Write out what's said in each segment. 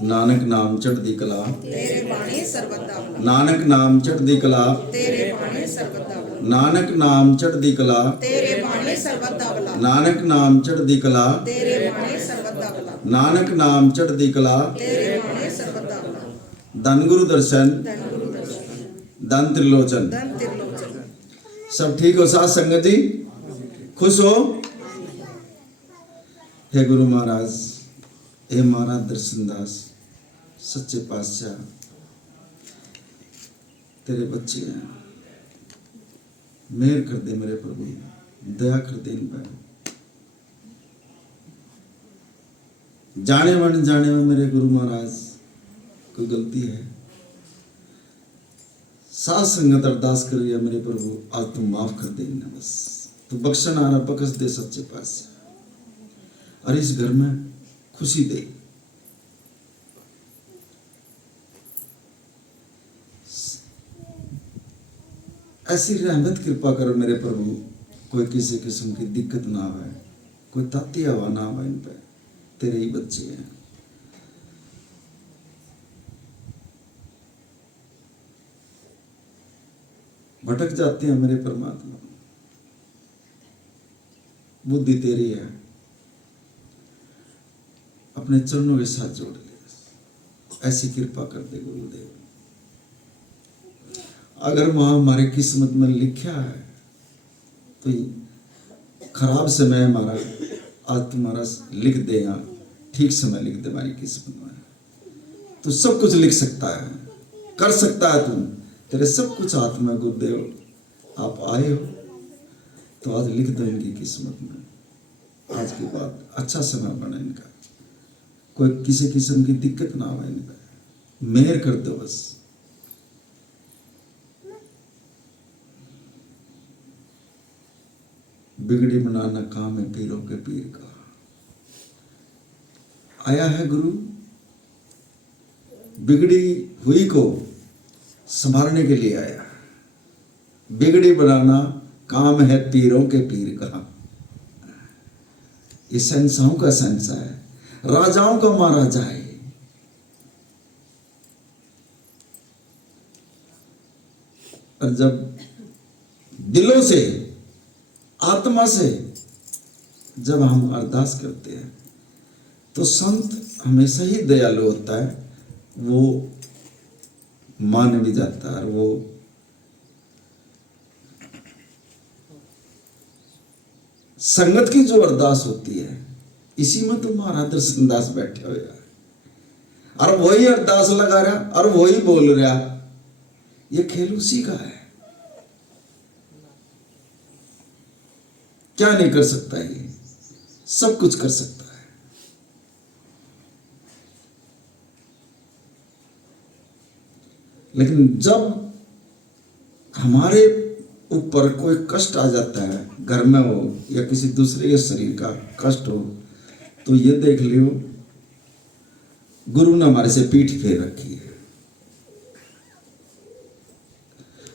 ਨਾਨਕ ਨਾਮ ਚੜ੍ਹਦੀ ਕਲਾ, ਤੇਰੇ ਬਾਣੇ ਸਰਬੱਤਾ ਭਲਾ, ਨਾਨਕ ਨਾਮ ਚੜ੍ਹਦੀ ਕਲਾ, ਤੇਰੇ ਬਾਣੇ ਸਰਬੱਤਾ ਭਲਾ, ਨਾਨਕ ਨਾਮ ਚੜ੍ਹਦੀ ਕਲਾ, ਤੇਰੇ ਬਾਣੇ ਸਰਬੱਤਾ ਭਲਾ, ਨਾਨਕ ਨਾਮ ਚੜ੍ਹਦੀ ਕਲਾ, ਤੇਰੇ ਬਾਣੇ ਸਰਬੱਤਾ ਭਲਾ, ਨਾਨਕ ਨਾਮ ਚੜ੍ਹਦੀ ਕਲਾ। ਤੇਰੇ ਬਾਣੇ ਸਰਬੱਤਾ ਭਲਾ। धन गुरु दर्शन, ਧੰਨ ਗੁਰੂ ਦਰਸ਼ਨ, धन त्रिलोचन। ਧੰਨ ਤਿਰਲੋਚਨ। सब ठीक हो साथ संगत जी? खुश हो? हे गुरु महाराज, हे महाराज दर्शनदास, सच्चे पातशाह, तेरे बच्चे हैं, मेहर कर दे मेरे प्रभु, दया कर दे इन पर। जाने मन जाने में मेरे गुरु महाराज कोई गलती है, साथ संगत अरदास करिए मेरे प्रभु, आज तुम माफ कर दे इन्हें, बस तू बख्शन आना बख्श दे सच्चे पातशाह, और इस घर में खुशी दे। ऐसी रहमत कृपा करो मेरे प्रभु, कोई किसी किस्म की दिक्कत ना आवे, कोई ताती हवा ना आवे इन पे, तेरे ही बच्चे हैं। भटक जाते हैं मेरे परमात्मा, बुद्धि तेरी है, अपने चरणों के साथ जोड़ ले, ऐसी कृपा कर दे गुरुदेव। अगर वहां हमारे किस्मत में लिखा है तो खराब समय हमारा आज तुम्हारा लिख दे, या ठीक समय लिख दे हमारी किस्मत में। तो सब कुछ लिख सकता है, कर सकता है तुम, तेरे सब कुछ हाथ में गुरुदेव। आप आए हो तो आज लिख दो इनकी किस्मत में, आज के बाद अच्छा समय बने इनका, कोई किसी किस्म की दिक्कत ना आए इनका, मेहर कर दो बस। बिगड़ी बनाना काम है पीरों के पीर का। आया है गुरु बिगड़ी हुई को संभालने के लिए आया, बिगड़ी बनाना काम है पीरों के पीर का। ये शहंशाहों का शहंशाह है, राजाओं का महाराजा है। और जब दिलों से आत्मा से जब हम अरदास करते हैं तो संत हमेशा ही दयालु होता है, वो मान भी जाता है। और वो संगत की जो अरदास होती है, इसी में तो महाराज दर्शनदास बैठे हुए हैं, और वही अरदास लगा रहा और वही बोल रहा, ये खेल उसी का है। क्या नहीं कर सकता, ये सब कुछ कर सकता है। लेकिन जब हमारे ऊपर कोई कष्ट आ जाता है, घर में हो या किसी दूसरे के शरीर का कष्ट हो, तो ये देख लियो गुरु ने हमारे से पीठ फेर रखी है।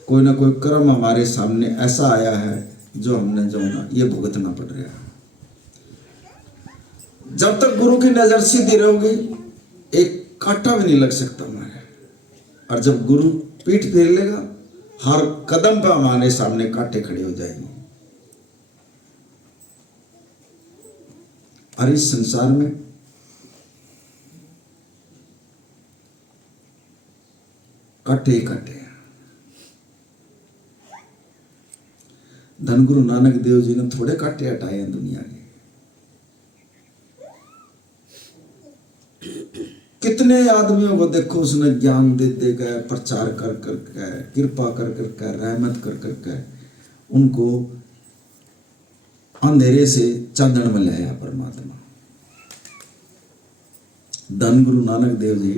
कोई ना कोई कर्म हमारे सामने ऐसा आया है जो हमने जो ना ये भुगतना पड़ रहा है। जब तक गुरु की नजर सीधी रहोगी, एक कांटा भी नहीं लग सकता हमारे। और जब गुरु पीठ फेर लेगा, हर कदम पर हमारे सामने कांटे खड़े हो जाएंगे। और इस संसार में कांटे ही कांटे हैं। धन गुरु नानक देव जी ने थोड़े कांटे हटाए हैं दुनिया के। कितने आदमियों को देखो उसने ज्ञान दे दे गए, प्रचार कर कर के, कृपा कर कर के, रहमत कर कर के उनको अंधेरे से चांदन में ले आया परमात्मा। धन गुरु नानक देव जी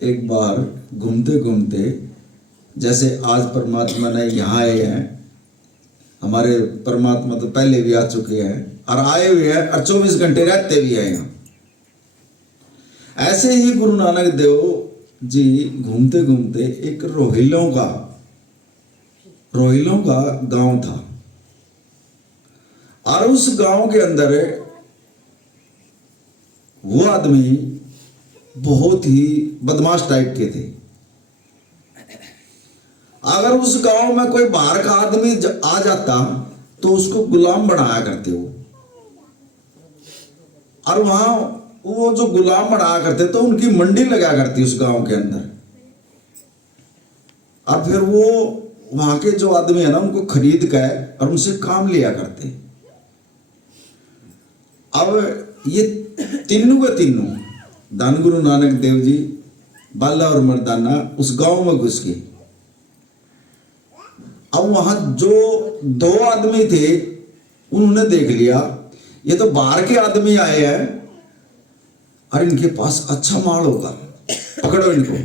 एक बार घूमते घूमते, जैसे आज परमात्मा ने यहाँ आए हैं, हमारे परमात्मा तो पहले भी आ चुके हैं और आए हुए हैं और 24 घंटे रहते भी हैं यहाँ। ऐसे ही गुरु नानक देव जी घूमते घूमते एक रोहिलों का गांव था, और उस गांव के अंदर वो आदमी बहुत ही बदमाश टाइप के थे। अगर उस गांव में कोई बाहर का आदमी आ जाता तो उसको गुलाम बनाया करते वो, और वहां वो जो गुलाम बनाया करते तो उनकी मंडी लगा करती उस गांव के अंदर, और फिर वो वहां के जो आदमी है ना उनको खरीद कर और उनसे काम लिया करते। अब ये तीनों के तीनों धन गुरु नानक देव जी, बाला और मर्दाना उस गांव में घुस गए। अब वहां जो दो आदमी थे उन्होंने देख लिया ये तो बाहर के आदमी आए हैं और इनके पास अच्छा माल होगा, पकड़ो इनको।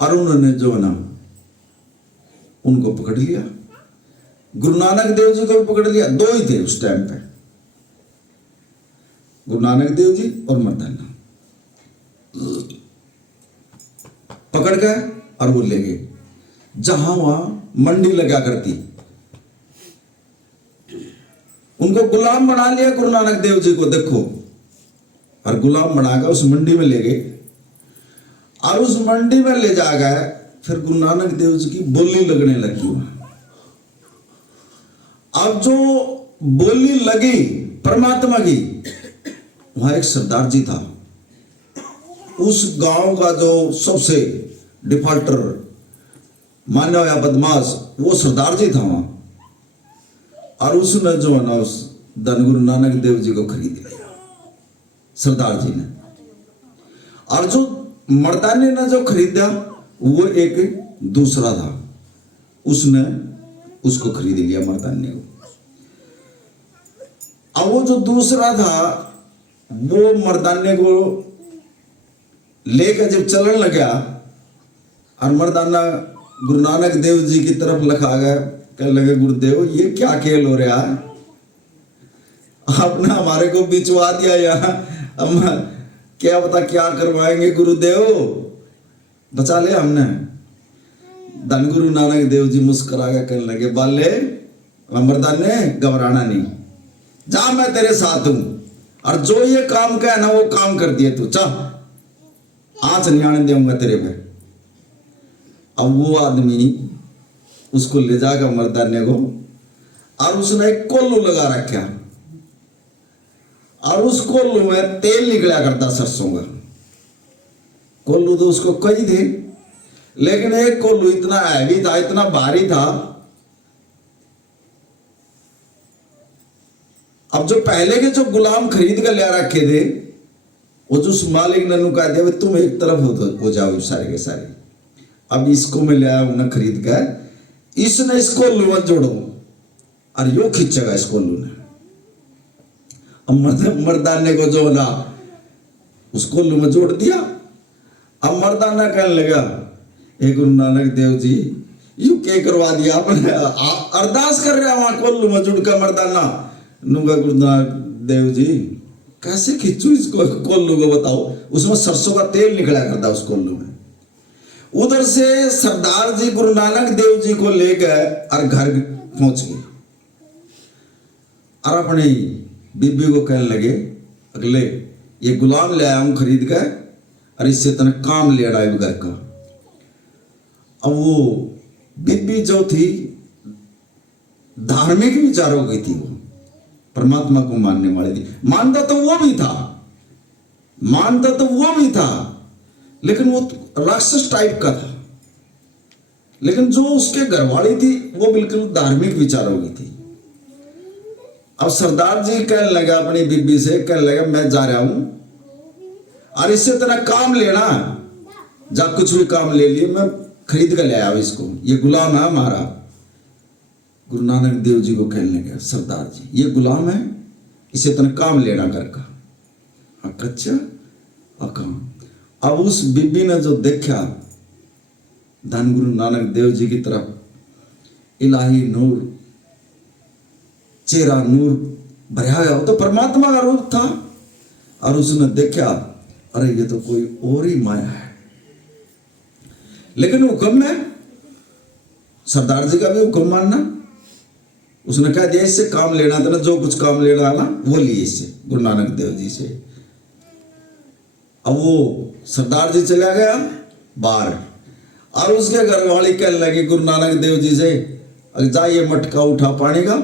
और उन्होंने जो ना उनको पकड़ लिया, गुरु नानक देव जी को भी पकड़ लिया। दो ही थे उस टाइम पे, गुरु नानक देव जी और मर्दाना, पकड़ गए और वो ले गए जहां वहां मंडी लगा करती। उनको गुलाम बना लिया गुरु नानक देव जी को, देखो, और गुलाम बनाकर उस मंडी में ले गए और उस मंडी में ले जा गए। फिर गुरु नानक देव जी की बोली लगने लगी वहां। अब जो बोली लगी परमात्मा की, वहां एक सरदार जी था, उस गांव का जो सबसे डिफाल्टर मानव या बदमाश वो सरदार जी था वहां। और उसने जो है ना उस धन गुरु नानक देव जी को खरीद लिया सरदार जी ने। और जो मर्दाने ने जो खरीदा वो एक दूसरा था, उसने उसको खरीद लिया मर्दाने को। अब वो जो दूसरा था वो मर्दाने को लेकर जब चलने लगा और मर्दाना गुरु नानक देव जी की तरफ लखा गया, कहने लगे गुरुदेव ये क्या खेल हो रहा है, आपने हमारे को बिचवा दिया यहाँ, हम क्या पता क्या करवाएंगे गुरुदेव, बचा ले हमने। धन गुरु नानक देव जी मुस्कुरा के कहने लगे बाले मर्दाने घबराना नहीं, जा मैं तेरे साथ हूं और जो ये काम का है ना वो काम कर दिए तू, चाह आंच नहीं आने दूंगा तेरे पे। अब वो आदमी उसको ले जाकर मर्दाने को और उसने एक कोल्लू लगा रखा और उस कोल्लू में तेल निकला करता सरसों का। कोल्लू तो उसको कई थे लेकिन एक कोल्लू इतना हैवी था, इतना भारी था। अब जो पहले के जो गुलाम खरीद कर ले रखे थे वो जो मालिक ने कहा दिया तुम एक तरफ हो जाओ सारे के सारे। अब इसको मैं ले आया उन्हें खरीद कर, इसने इसको लुआ जोड़ो और यो खींचेगा इसको लूने। अब मर्दाने को जो ना उसको लू में जोड़ दिया। अब मर्दाना कहने लगा हे गुरु नानक देव जी यू क्या करवा दिया आपने, अरदास कर रहा वहां कोल्लू में जुड़ कर मर्दाना नूंगा गुरु नानक देव जी कैसे खींचू इसको कोल्लू को बताओ। उसमें सरसों का तेल निकला करता उस कोल्लू में। उधर से सरदार जी गुरु नानक देव जी को ले गए और घर पहुंच गए और अपनी बीबी को कहने लगे अगले ये गुलाम ले आया हूं खरीद कर और इससे तने काम ले आया घर का। अब वो बीबी जो थी धार्मिक विचारों की थी, वो परमात्मा को मानने वाली थी। मानता तो वो भी था लेकिन वो राक्षस टाइप का था। लेकिन जो उसके घरवाली थी वो बिल्कुल धार्मिक विचारों की थी। अब सरदार जी कहने लगा अपनी बीबी से, कहने लगा मैं जा रहा हूं और इससे तेरा काम लेना, जा कुछ भी काम ले लिए, मैं खरीद कर ले आया इसको, ये गुलाम है हमारा। गुरु नानक देव जी को कहने लगा सरदार जी ये गुलाम है, इसे तेरा काम लेना घर का। अच्छा काम। अब उस बीबी ने जो देखा धन गुरु नानक देव जी की तरफ इलाही नूर, चेहरा नूर भरा हुआ, तो परमात्मा का रूप था। और उसने देखा अरे ये तो कोई और ही माया है। लेकिन हुक्म में सरदार जी का भी हुक्म मानना। उसने कहा दिया इससे काम लेना था ना, जो कुछ काम लेना है ना वो लिए इससे गुरु नानक देव जी से। अब वो सरदार जी चला गया बाहर, और उसके घर वाली कहने लगी गुरु नानक देव जी से, जा ये मटका उठा पानी का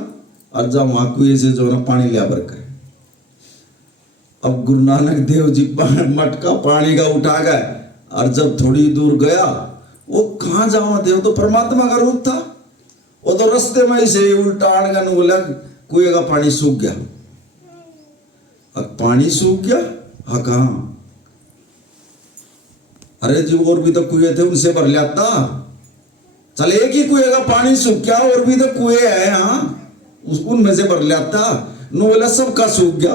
और जा वहां कुएं से जो ना पानी लिया भर कर। अब गुरु नानक देव जी मटका पानी का उठा गए, और जब थोड़ी दूर गया, वो कहाँ जावा देव तो परमात्मा का रूप था, वो तो रास्ते में से उल्टा आड़ बोला कुएं का पानी सूख गया। अब पानी सूख गया, हाँ कहाँ, अरे जी और भी तो कुएं थे उनसे भर लियाता, चल एक ही कुएं का पानी सूख गया, और भी तो कुएं है यहाँ उनमें से भर लियाता। नो बोला सबका सूख गया,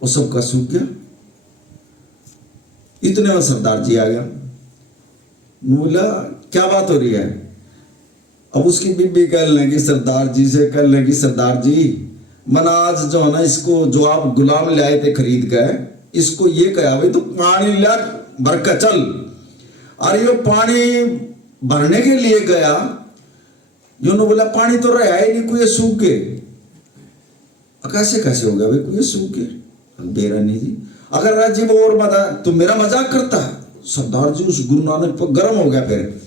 वो सबका सूख गया। इतने में सरदार जी आ गया, बोला क्या बात हो रही है। अब उसकी बीबी कह लगी सरदार जी से, कह लगी सरदार जी मन आज जो है ना इसको जो आप गुलाम ले आए थे खरीद गए, इसको ये कहा भाई तो पानी ला भर के चल। और ये पानी भरने के लिए गया, यो ने बोला पानी तो रहा ही नहीं, कुएं सूख गए। कैसे कैसे हो गया भाई कुएं सूख गए। बेरानी जी अगर राजीव और बता तू मेरा मजाक करता है। सरदार जी उस गुरु नानक पर गर्म हो गया, फिर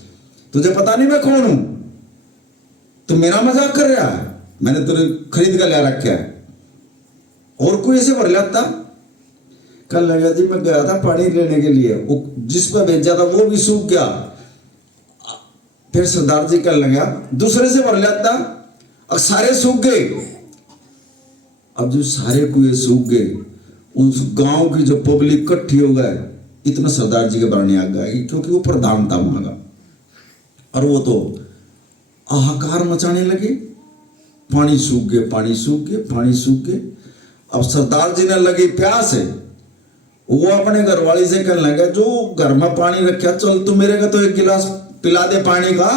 तुझे पता नहीं मैं कौन हूं, तू मेरा मजाक कर रहा है, मैंने तुझे खरीद कर लिया रखा है और कोई ऐसे भर लाता। कल लगा जी मैं गया था पानी लेने के लिए, वो जिस पर भेजा था वो भी सूख गया। फिर सरदार जी कल लगा दूसरे से भर लाता, और सारे सूख गए। अब जो सारे कुएं सूख गए, उस गांव की जो पब्लिक इकट्ठी हो गए, इतना सरदार जी के भरने आ गए, क्योंकि वो प्रधान था वहां का। और वो तो हाहाकार मचाने लगे, पानी सूख गए, पानी सूख गए, पानी सूख गए। अब सरदार जी ने लगी प्यास है, वो अपने घर वाली से कहने लगा जो घर में पानी रखा चल तू मेरे का तो एक गिलास पिला दे पानी का।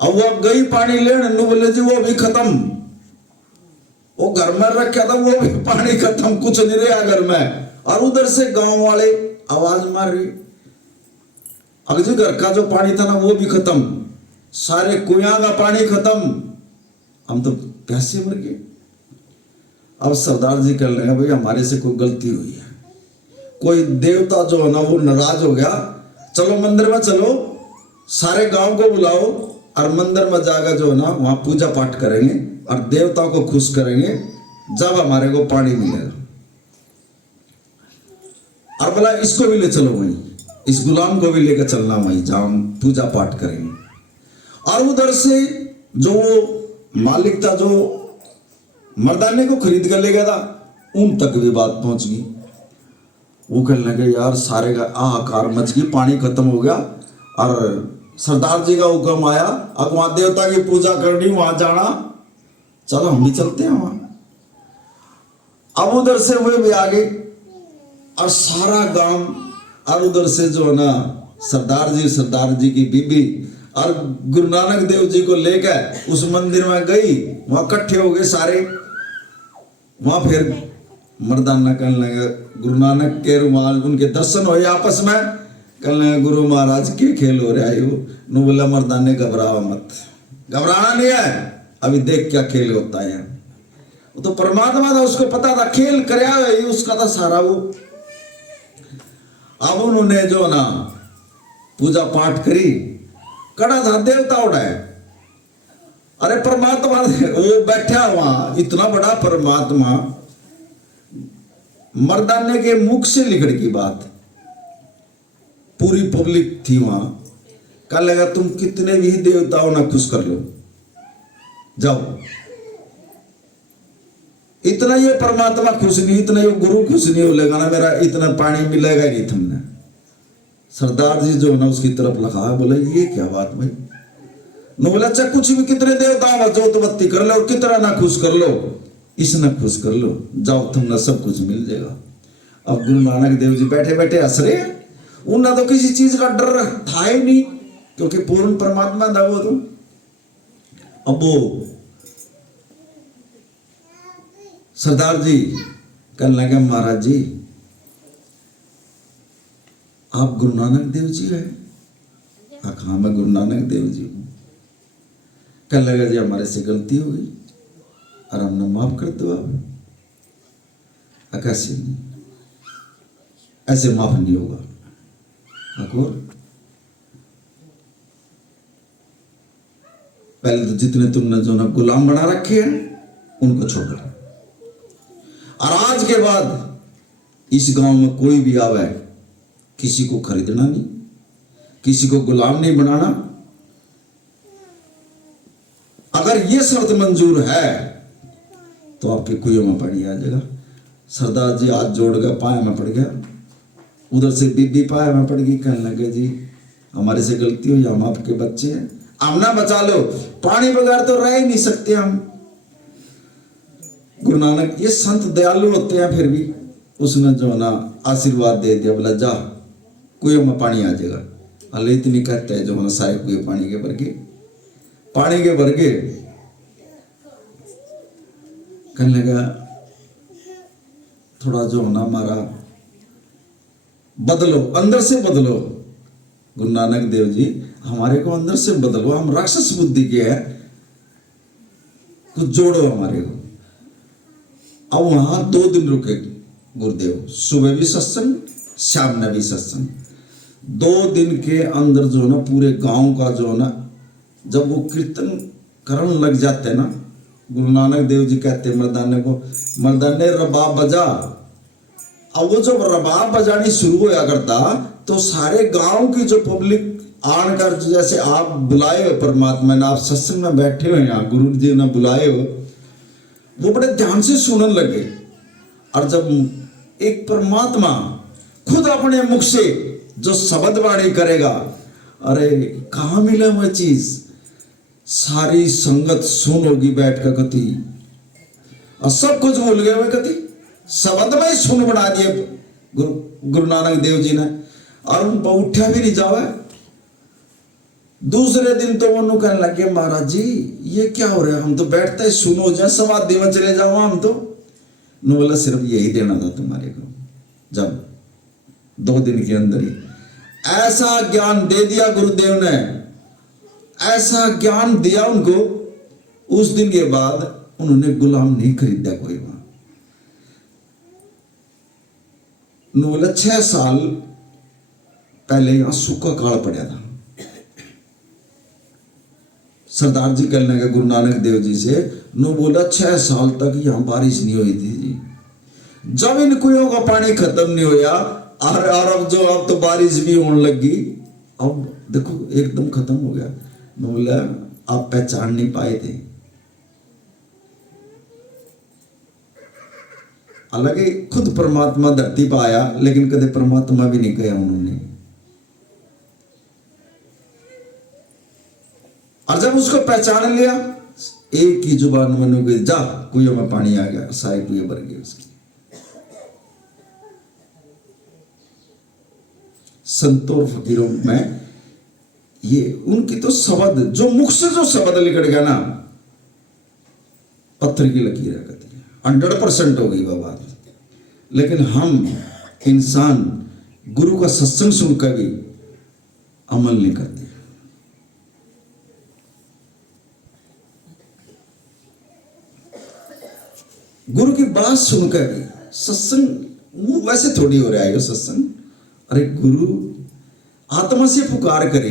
अब वो गई पानी लेने, बोले जी वो भी खत्म, वो घर में रखा था वो भी पानी खत्म, कुछ नहीं रहा घर में। और उधर से गांव वाले आवाज मार रहे, अगर जो घर का जो पानी था ना वो भी खत्म, सारे कुएं का पानी खत्म, हम तो प्यासे मर गए। अब सरदार जी कहने लगे भाई हमारे से कोई गलती हुई है, कोई देवता जो है ना वो नाराज हो गया, चलो मंदिर में चलो, सारे गांव को बुलाओ और मंदिर में जाकर जो है ना वहां पूजा पाठ करेंगे और देवता को खुश करेंगे, जब हमारे को पानी मिलेगा। और बोला इसको भी ले चलो वहीं, इस गुलाम को भी लेकर चलना वहीं जहां हम पूजा पाठ करेंगे। और उधर से जो मालिक था जो मर्दाने को खरीद कर ले गया था, उन तक भी बात पहुंच गई। वो कहने लगे यार सारे का हाहाकार मच गई, पानी खत्म हो गया और सरदार जी का हुक्म आया अब वहां देवता की पूजा करनी, वहां जाना, चलो हम भी चलते हैं वहां। अब उधर से वे भी आ गए और सारा गांव, और उधर से जो है ना सरदार जी की बीबी और गुरु नानक देव जी को लेकर उस मंदिर में गई, वहां इकट्ठे हो गए सारे। वहां फिर मर्दाना कहने लगे गुरु नानक के रुमाल, उनके दर्शन हुए आपस में, कहने लगे गुरु महाराज के खेल हो रहा है। नु बोला मर्दाने घबराओ मत, घबराना नहीं है, अभी देख क्या खेल होता है। वो तो परमात्मा था, उसको पता था खेल करया उसका था सारा वो। अब उन्होंने जो ना पूजा पाठ करी, कड़ा था देवता उड़ाए, अरे परमात्मा वो बैठा वहां, इतना बड़ा परमात्मा, मर्दाने के मुख से निकल की बात, पूरी पब्लिक थी वहां। कहा लगा तुम कितने भी देवताओं ना खुश कर लो, जाओ, इतना ये परमात्मा खुश नहीं, इतना ये गुरु खुश नहीं हो लेगा ना, मेरा इतना पानी मिलेगा नहीं तुमने। सरदार जी जो है ना उसकी तरफ लगा, बोला ये क्या बात भाई। नो बोला अच्छा कुछ भी कितने देवताओं में जोत बत्ती कर लो, कितना ना खुश कर लो, इसने खुश कर लो, जाओ तुमने सब कुछ मिल जाएगा। अब गुरु नानक देव जी बैठे बैठे हंस रहे, उन्हें तो किसी चीज का डर था ही नहीं, क्योंकि पूर्ण परमात्मा था वो तो। अब वो सरदार जी कहने लगे महाराज जी आप गुरु नानक देव जी है? हाँ मैं गुरु नानक देव जी हूं। कहने लगा जी हमारे से गलती हो गई और हमने माफ कर दो आप। आकाशी नहीं, ऐसे माफ नहीं होगा। ठाकुर पहले तो जितने तुमने जो ना गुलाम बना रखे हैं उनको छोड़ दो, और आज के बाद इस गांव में कोई भी आवे किसी को खरीदना नहीं, किसी को गुलाम नहीं बनाना। अगर ये शर्त मंजूर है तो आपके कुएं में पानी आ जाएगा। सरदार जी हाथ जोड़ गए, पाए में पड़ गया। उधर से बीबी पाए में पड़ गई, कहने लगे जी हमारे से गलती हुई, हम आपके बच्चे हैं, आमना बचा लो, पानी बगैर तो रह ही नहीं सकते हम। गुरु नानक ये संत दयालु होते हैं, फिर भी उसने जो ना आशीर्वाद दे दिया, बोला जा कुएं में पानी आ जाएगा। अल्लाह इतनी कहते हैं जो ना सारे कुएं पानी के भर गए, पानी के भर गए। कहने लगा थोड़ा जो ना हमारा बदलो, अंदर से बदलो। गुरु नानक देव जी हमारे को अंदर से बदलो, हम राक्षस बुद्धि के हैं, कुछ जोड़ो हमारे को। अब वहां 2 दिन रुके गुरुदेव, सुबह भी सत्संग, शाम में भी सत्संग। 2 दिन के अंदर जो ना पूरे गांव का जो ना, जब वो कीर्तन करने लग जाते ना, गुरु नानक देव जी कहते मर्दाने को, मर्दाने रबाब बजा। अब वो जब रबाब बजानी शुरू होया करता तो सारे गांव की जो पब्लिक आनकर, जैसे आप बुलाए हो परमात्मा ने, आप सत्संग में बैठे हो, यहाँ गुरु जी ने बुलाए हो, वो बड़े ध्यान से सुनने लगे। और जब एक परमात्मा खुद अपने मुख से जो शब्द वाणी करेगा, अरे कहाँ मिले वो चीज, सारी संगत सुन होगी बैठ कर कति, और सब कुछ भूल गए हुए कति, शब्द में ही सुन बना दिए गुरु नानक देव जी ने, और उन पर उठा भी नहीं जावा। दूसरे दिन तो वो कहने लगे महाराज जी ये क्या हो रहा है, हम तो बैठते ही सुनो जाए, समाधि में चले जाओ हम तो। नो बोला सिर्फ यही देना था तुम्हारे को, जब 2 दिन के अंदर ही ऐसा ज्ञान दे दिया गुरुदेव ने, ऐसा ज्ञान दिया उनको। उस दिन के बाद उन्होंने गुलाम नहीं खरीदा कोई वहां। नो बोला 6 साल पहले यहां सूखा काल पड़ा था। सरदार जी कहने लगे गुरु नानक देव जी से, नो बोला 6 साल तक यहां बारिश नहीं हुई थी जी। जब इन कुएं का पानी खत्म नहीं होया, और अब तो बारिश भी होने लगी, अब देखो एकदम खत्म हो गया। नो बोला आप पहचान नहीं पाए थे, हालांकि खुद परमात्मा धरती पर आया, लेकिन कदे परमात्मा भी नहीं गया उन्होंने। और जब उसको पहचान लिया, एक ही जुबान में गई, जा कुएं में पानी आ गया, सारे कुएं भर गए उसकी। संतों और फकीरों में ये उनकी तो शब्द, जो मुख से जो शब्द निकल गया ना, पत्थर की लकीर है, 100% हो गई वह बात। लेकिन हम इंसान गुरु का सत्संग सुनकर भी अमल नहीं करते। गुरु की बात सुनकर भी सत्संग, वो वैसे थोड़ी हो रहा है ये सत्संग। अरे गुरु आत्मा से पुकार करे,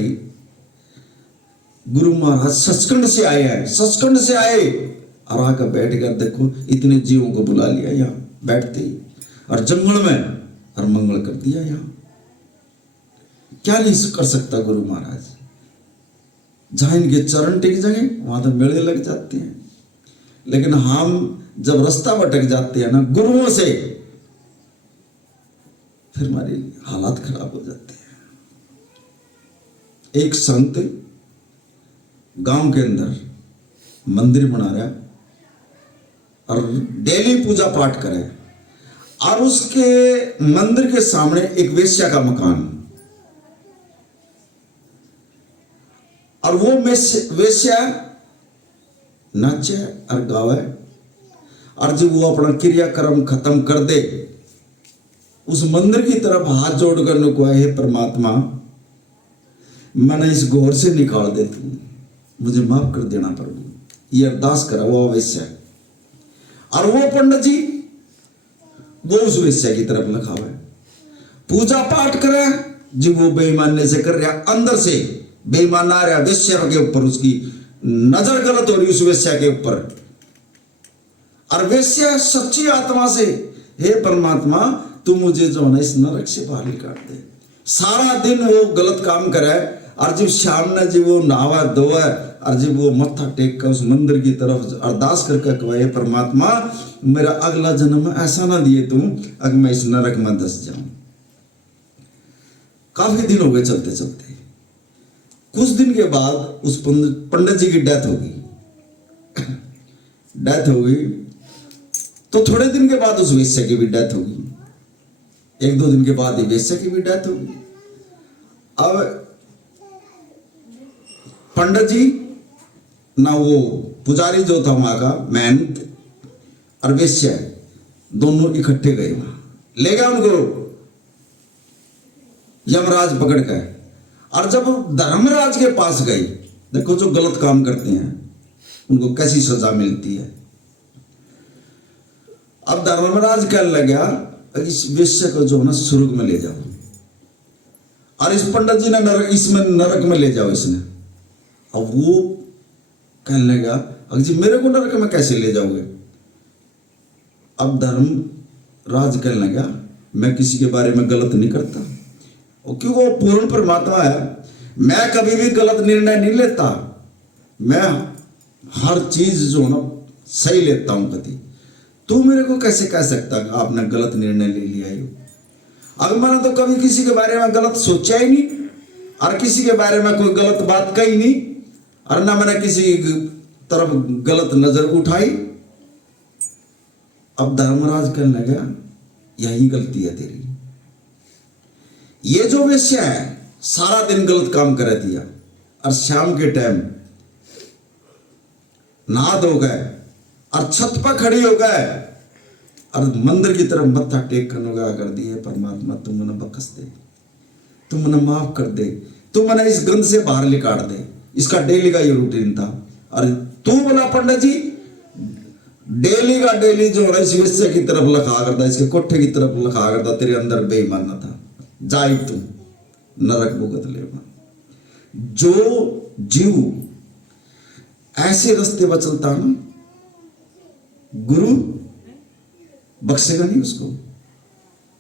गुरु महाराज सचखंड से आए हैं, सचखंड से आए, और आकर बैठ कर देखो इतने जीवों को बुला लिया यहाँ बैठते ही, और जंगल में और मंगल कर दिया। यहाँ क्या नहीं कर सकता गुरु महाराज। जहां इनके चरण टिक जाए वहां तो मेले लग जाते हैं। लेकिन हम जब रास्ता भटक जाते हैं ना गुरुओं से, फिर हमारी हालात खराब हो जाते हैं। एक संत गांव के अंदर मंदिर बना रहा और डेली पूजा पाठ करे, और उसके मंदिर के सामने एक वेश्या का मकान, और वो वेश्या नाचे और गावे, और जब वो अपना क्रियाक्रम खत्म कर दे, उस मंदिर की तरफ हाथ जोड़ करने को, हे परमात्मा मैंने इस घोर से निकाल दे, तू मुझे माफ कर देना प्रभु, ये अरदास करा वो वेश्या। और वो पंडित जी वो उस वेश्या की तरफ लखा हुआ है, पूजा पाठ करे जी, वो बेईमानी से कर रहा, अंदर से बेईमान आ रहा, वेश्या के ऊपर उसकी नजर गलत हो रही उस वेश्या के ऊपर, और वेश्या सच्ची आत्मा से, हे परमात्मा तू मुझे जो है ना इस नरक से बाहर निकाल दे। सारा दिन वो गलत काम करे, और जब शाम ने जब वो नहावा धोवा और जब वो मत्था टेक कर उस मंदिर की तरफ अरदास करके कहे, परमात्मा मेरा अगला जन्म ऐसा ना दिए तू अगर मैं इस नरक में धंस जाऊं। काफी दिन हो गए चलते चलते, कुछ दिन के बाद उस पंडित जी की डेथ होगी। डेथ हो गई तो थोड़े दिन के बाद उस वेश्या की भी डेथ होगी, 1-2 दिन के बाद ही वेश्या की भी डेथ होगी। अब पंडित जी ना वो पुजारी जो था वहां का मेहनत और वेश्या दोनों इकट्ठे गए, वहां ले गया उनको यमराज पकड़ कर। और जब धर्मराज के पास गई, देखो जो गलत काम करते हैं उनको कैसी सजा मिलती है। अब धर्मराज कहने लगा इस वेश्या को जो है ना स्वर्ग में ले जाओ, और इस पंडित जी ने नरक में ले जाओ इसने। अब वो कहने लगा अगर जी मेरे को नरक में कैसे ले जाओगे। अब धर्मराज कहने लगा मैं किसी के बारे में गलत नहीं करता, क्योंकि वो पूर्ण परमात्मा है, मैं कभी भी गलत निर्णय नहीं लेता, मैं हर चीज जो है ना सही लेता हूं। कभी तू मेरे को कैसे कह सकता आपने गलत निर्णय ले लिया है। अगर मैंने तो कभी किसी के बारे में गलत सोचा ही नहीं, और किसी के बारे में कोई गलत बात कही नहीं, और ना मैंने किसी तरफ गलत नजर उठाई। अब धर्मराज कहने लगा यही गलती है तेरी, ये जो वेश्या है सारा दिन गलत काम कर दिया, और शाम के टाइम नहा धो गए और छत पर खड़ी हो गए और मंदिर की तरफ मत्था टेक कर लगा कर दिए, परमात्मा तुम मने बख्श दे, तुम मने माफ कर दे, तुम मने इस गंध से बाहर निकाल दे। इसका डेली का ये रूटीन था। और तू बोला पंडित जी डेली का डेली जो है इस वेश्या की तरफ लखा करता, इसके कोठे की तरफ लखा करता, तेरे अंदर बेईमाना था, जाए तुम नरक भुगत लेगा। जो जीव ऐसे रास्ते पर चलता ना, गुरु बख्शेगा नहीं उसको।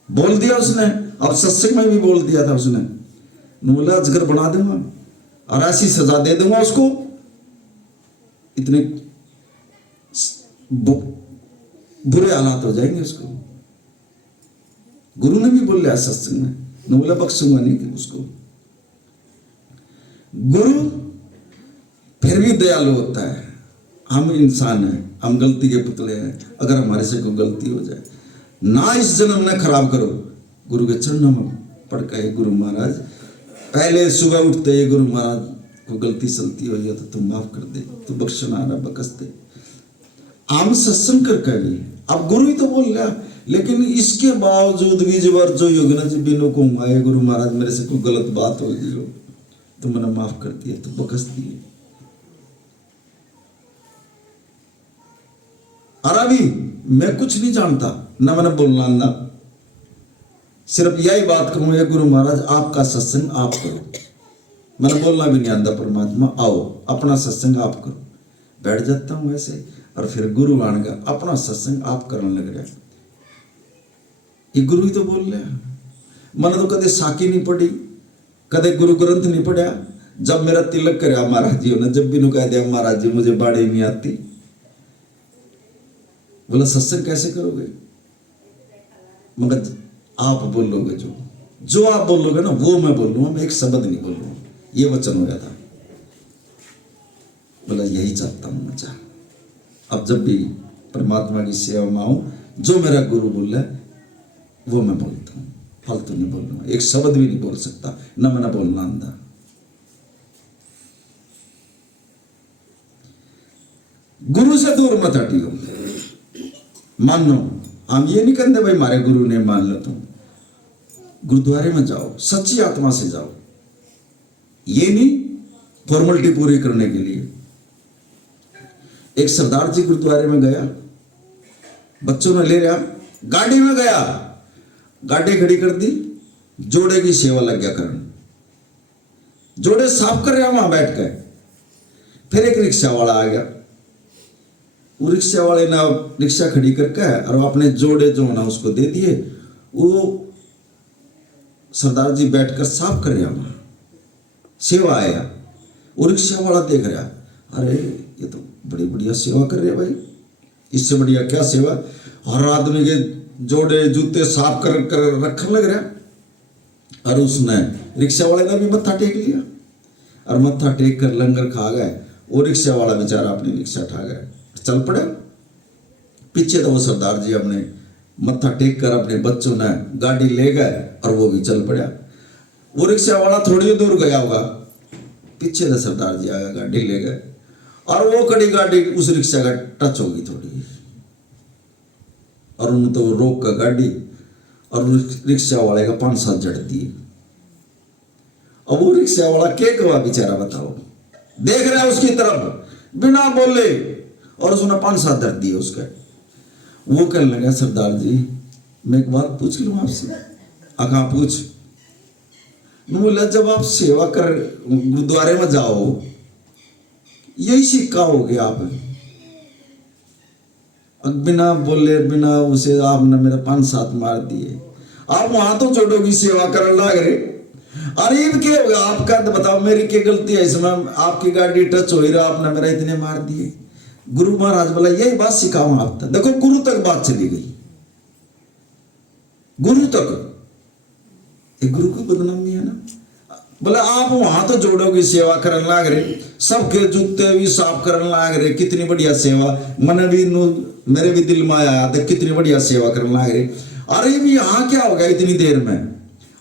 बोल दिया उसने, अब सत्संग में भी बोल दिया था उसने, बोला अजगर बना दूंगा और ऐसी सजा दे दूंगा उसको, इतने बुरे हालात हो जाएंगे उसको। गुरु ने भी बोल लिया सत्संग में, न बोला बख्शूंगा नहीं कि उसको। गुरु फिर भी दयालु होता है। हम इंसान हैं, हम गलती के पुतले हैं, अगर हमारे से कोई गलती हो जाए ना इस जन्म में खराब करो, गुरु के चरणों में पड़ के गुरु महाराज पहले सुबह उठते ही गुरु महाराज को गलती सलती हो तो तुम माफ कर दे, तू बख्शना रहा बकस दे। हम सत्संग करके भी अब गुरु ही तो बोल रहा, लेकिन इसके बावजूद भी जब जो योगिना जी बिनो को आए गुरु महाराज मेरे से कोई गलत बात हो गई हो तो मैंने माफ कर दिया, तो बकस दिए। और अभी मैं कुछ नहीं जानता, ना मैंने बोलना ना, सिर्फ यही बात कहूंगा गुरु महाराज आपका सत्संग आप करो, मैंने बोलना भी नहीं आता, परमात्मा आओ अपना सत्संग आप करो। बैठ जाता हूं ऐसे, और फिर गुरु आन गया अपना सत्संग आप करने लग रहा। ये गुरु ही तो बोल रहे हैं। मैंने तो कदे साकी नहीं पढ़ी, कदे गुरु ग्रंथ नहीं पढ़ा। जब मेरा तिलक कराया महाराज जी ने, जब भी नु कह दिया महाराज जी मुझे बाड़ी नहीं आती, बोला सत्संग कैसे करोगे, मगर आप बोलोगे जो आप बोलोगे ना वो मैं बोलूंगा, मैं एक शब्द नहीं बोलूंगा, ये वचन हो गया था। बोला यही चाहता हूं मैं। अब जब भी परमात्मा की सेवा में आऊं, जो मेरा गुरु बोल रहा है वो मैं बोलता हूं, फालतू नहीं बोलूंगा, एक शब्द भी नहीं बोल सकता, न मैंने बोलना आंदा। गुरु से दूर मत हटियो, मानो हम ये नहीं कहते भाई हमारे गुरु ने मान लो, तुम गुरुद्वारे में जाओ, सच्ची आत्मा से जाओ, ये नहीं फॉर्मेलिटी पूरी करने के लिए। एक सरदार जी गुरुद्वारे में गया, बच्चों ने ले रहा, गाड़ी में गया, गाड़ी खड़ी कर दी, जोड़े की सेवा लग गया करन, जोड़े साफ कर रहा वहां बैठ कर। फिर एक रिक्शा वाला आ गया, वो रिक्शा वाले ने रिक्शा खड़ी करके और वो अपने जोड़े जो ना उसको दे दिए। वो सरदार जी बैठकर साफ कर रहा वहां, सेवा आया। वो रिक्शा वाला देख रहा, अरे ये तो बड़ी बढ़िया सेवा कर रहे भाई, इससे बढ़िया क्या सेवा। हर आदमी के जोड़े जूते साफ कर कर रखने लग रहा। और उसने रिक्शा वाले ने भी मत्था टेक लिया और मत्था टेक कर लंगर खा गए। वो रिक्शा वाला बेचारा अपनी रिक्शा उठा गया, चल पड़े। पीछे तो वो सरदार जी अपने मत्था टेक कर अपने बच्चों ने गाड़ी ले गए और वो भी चल पड़ा। वो रिक्शा वाला थोड़ी दूर गया होगा, पीछे से सरदार जी आया, गाड़ी ले गए और वो कड़ी गाड़ी उस रिक्शा का टच होगी थोड़ी, और उन्होंने तो रोक कर गाड़ी और रिक्शा वाले का 5-7 जड़ दिए। अब वो रिक्शा वाला क्या कहा बेचारा, बताओ, देख रहा है उसकी तरफ बिना बोले और उसने 5-7 दर्द दिए उसका। वो कहने लगा, सरदार जी मैं एक बात पूछ लूं आपसे। आका पूछ। बोला, जब आप सेवा कर गुरुद्वारे में जाओ, यही सिक्का हो गया आप, बिना बोले बिना उसे आपने मेरा 5-7 मार दिए। आप वहां तो जोड़ों की सेवा करने लग रहे, अरे ये क्या होगा आपका, तो बताओ मेरी क्या गलती है इसमें, आपकी गाड़ी टच हो ही रहा, आपने मेरा इतने मार दिए। गुरु महाराज बोला, यही बात सिखाऊं आप तक। देखो गुरु तक बात चली गई, गुरु तक, एक गुरु की बदनामी है ना। बोले आप वहां तो जोड़ों की सेवा करने लग रहे, सबके जूते भी साफ करने लग रहे, कितनी बढ़िया सेवा। मैंने भी मेरे भी दिल में आया था, कितनी बढ़िया सेवा करने लग रहे। अरे भी यहाँ क्या हो गया इतनी देर में,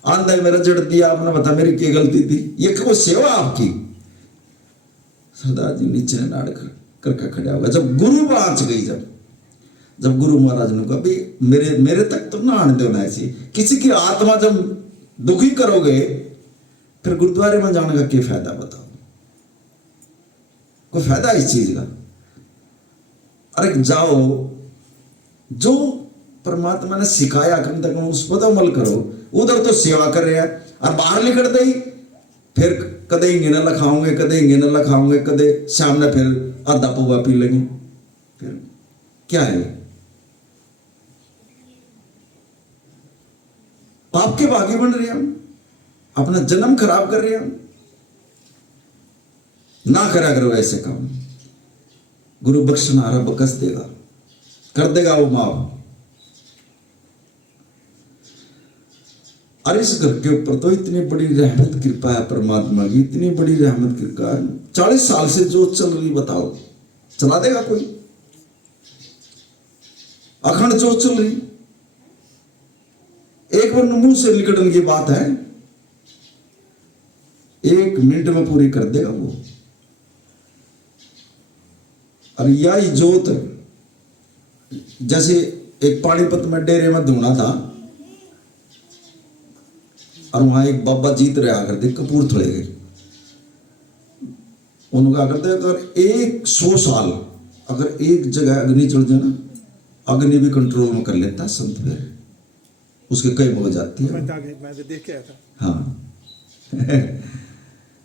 आंधा मेरा जड़ दिया, आपने बता मेरी क्या गलती थी, ये क्यों सेवा आपकी। सरदार जी नीचे नाड़ करके खड़ा होगा। जब गुरु बाँच गई, जब गुरु महाराज ने कहा भाई मेरे तक तो ना आने देना ऐसी, किसी की आत्मा जब दुखी करोगे फिर गुरुद्वारे में जाने का क्या फायदा, बताओ, कोई फायदा इस चीज का। अरे जाओ, जो परमात्मा ने सिखाया कम तक उस पर तो अमल करो। उधर तो सेवा कर रहे हैं और बाहर निकल दे, फिर कदे इंगे न लखाओगे, कदे इंगे न लखाओगे, कदे सामने फिर आधा पौवा पी लेंगे, फिर क्या है, पाप के बागी बन रहे हम, अपना जन्म खराब कर रहे हम। ना करा करो ऐसे काम, गुरु बख्शनारा बकस देगा, कर देगा वो माफ। और इस घर के ऊपर तो इतनी बड़ी रहमत कृपा है परमात्मा की, इतनी बड़ी रहमत कृपा है। 40 साल से जो चल रही, बताओ चला देगा कोई, अखंड जो चल रही, एक बार मुंह से निकलने की बात है, 1 मिनट में पूरी कर देगा वो। और यही जोत, जैसे एक पानीपत में डेरे में धूना था और वहां एक बाबा जीत रहा करते कपूरथले के, उन्होंने कहा करते अगर 100 साल अगर एक जगह अग्नि चढ़ जाए ना, अग्नि भी कंट्रोल में कर लेता है संत, फिर उसके कई हो जाती है। मैं देख के आया था। हाँ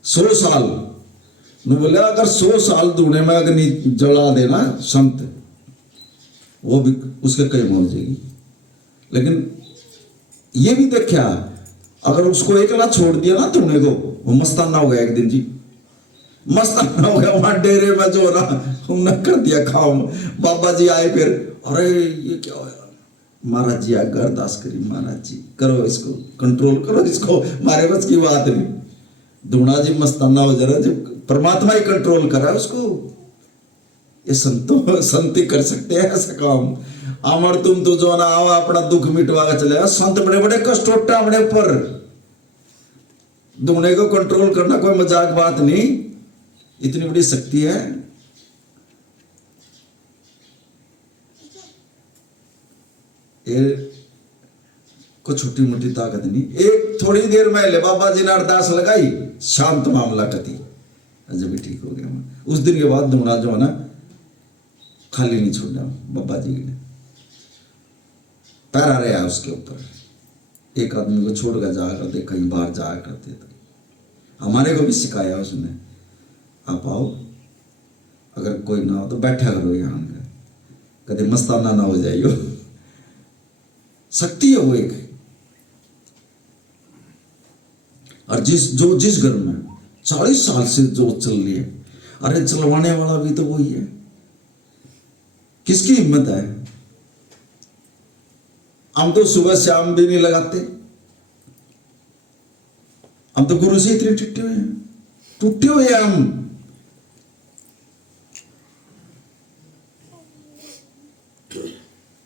100 साल ने बोले, अगर 100 साल धूने में अग्नि जला देना संत, वो भी उसके कई हो जाएगी। लेकिन ये भी देखा, अगर उसको अकेला छोड़ दिया ना धूने को, वो मस्ताना हो गया एक दिन जी, मस्ताना हो गया वहां डेरे में जो ना उन्होंने कर दिया खाओ। बाबा जी आए फिर, अरे ये क्या होया, महाराज जी आगे अरदास करी, महाराज जी करो इसको कंट्रोल करो, इसको मारे बस की बात नहीं। धूना जी मस्ताना हो जरा, जब परमात्मा ही कंट्रोल करा उसको। ये संत कर सकते हैं ऐसा काम। अमर तुम तो जो ना आओ अपना दुख मिटवा के चले, संत बड़े बड़े कष्ट उठा अपने ऊपर। धूने को कंट्रोल करना कोई मजाक बात नहीं, इतनी बड़ी शक्ति है। ये को छोटी मोटी ताकत नहीं। एक थोड़ी देर पहले बाबा जी ने अरदास लगाई, शांत मामला कती, जब भी ठीक हो गया। उस दिन के बाद धूना जो है ना खाली नहीं छोड़ना, बाबा जी ने पैरा रहा उसके ऊपर। एक आदमी को छोड़ कर जाया करते, कहीं बाहर जाया करते थे। हमारे को भी सिखाया उसने, आप आओ, अगर कोई ना हो तो बैठा करो यहाँ, कभी मस्ताना ना हो जाइयो। शक्ति है वो एक। और जिस घर में 40 साल से जो चल रही है, अरे चलवाने वाला भी तो वही है। किसकी हिम्मत है? हम तो सुबह शाम भी नहीं लगाते, हम तो गुरु से इतने टूटे हुए हैं हम।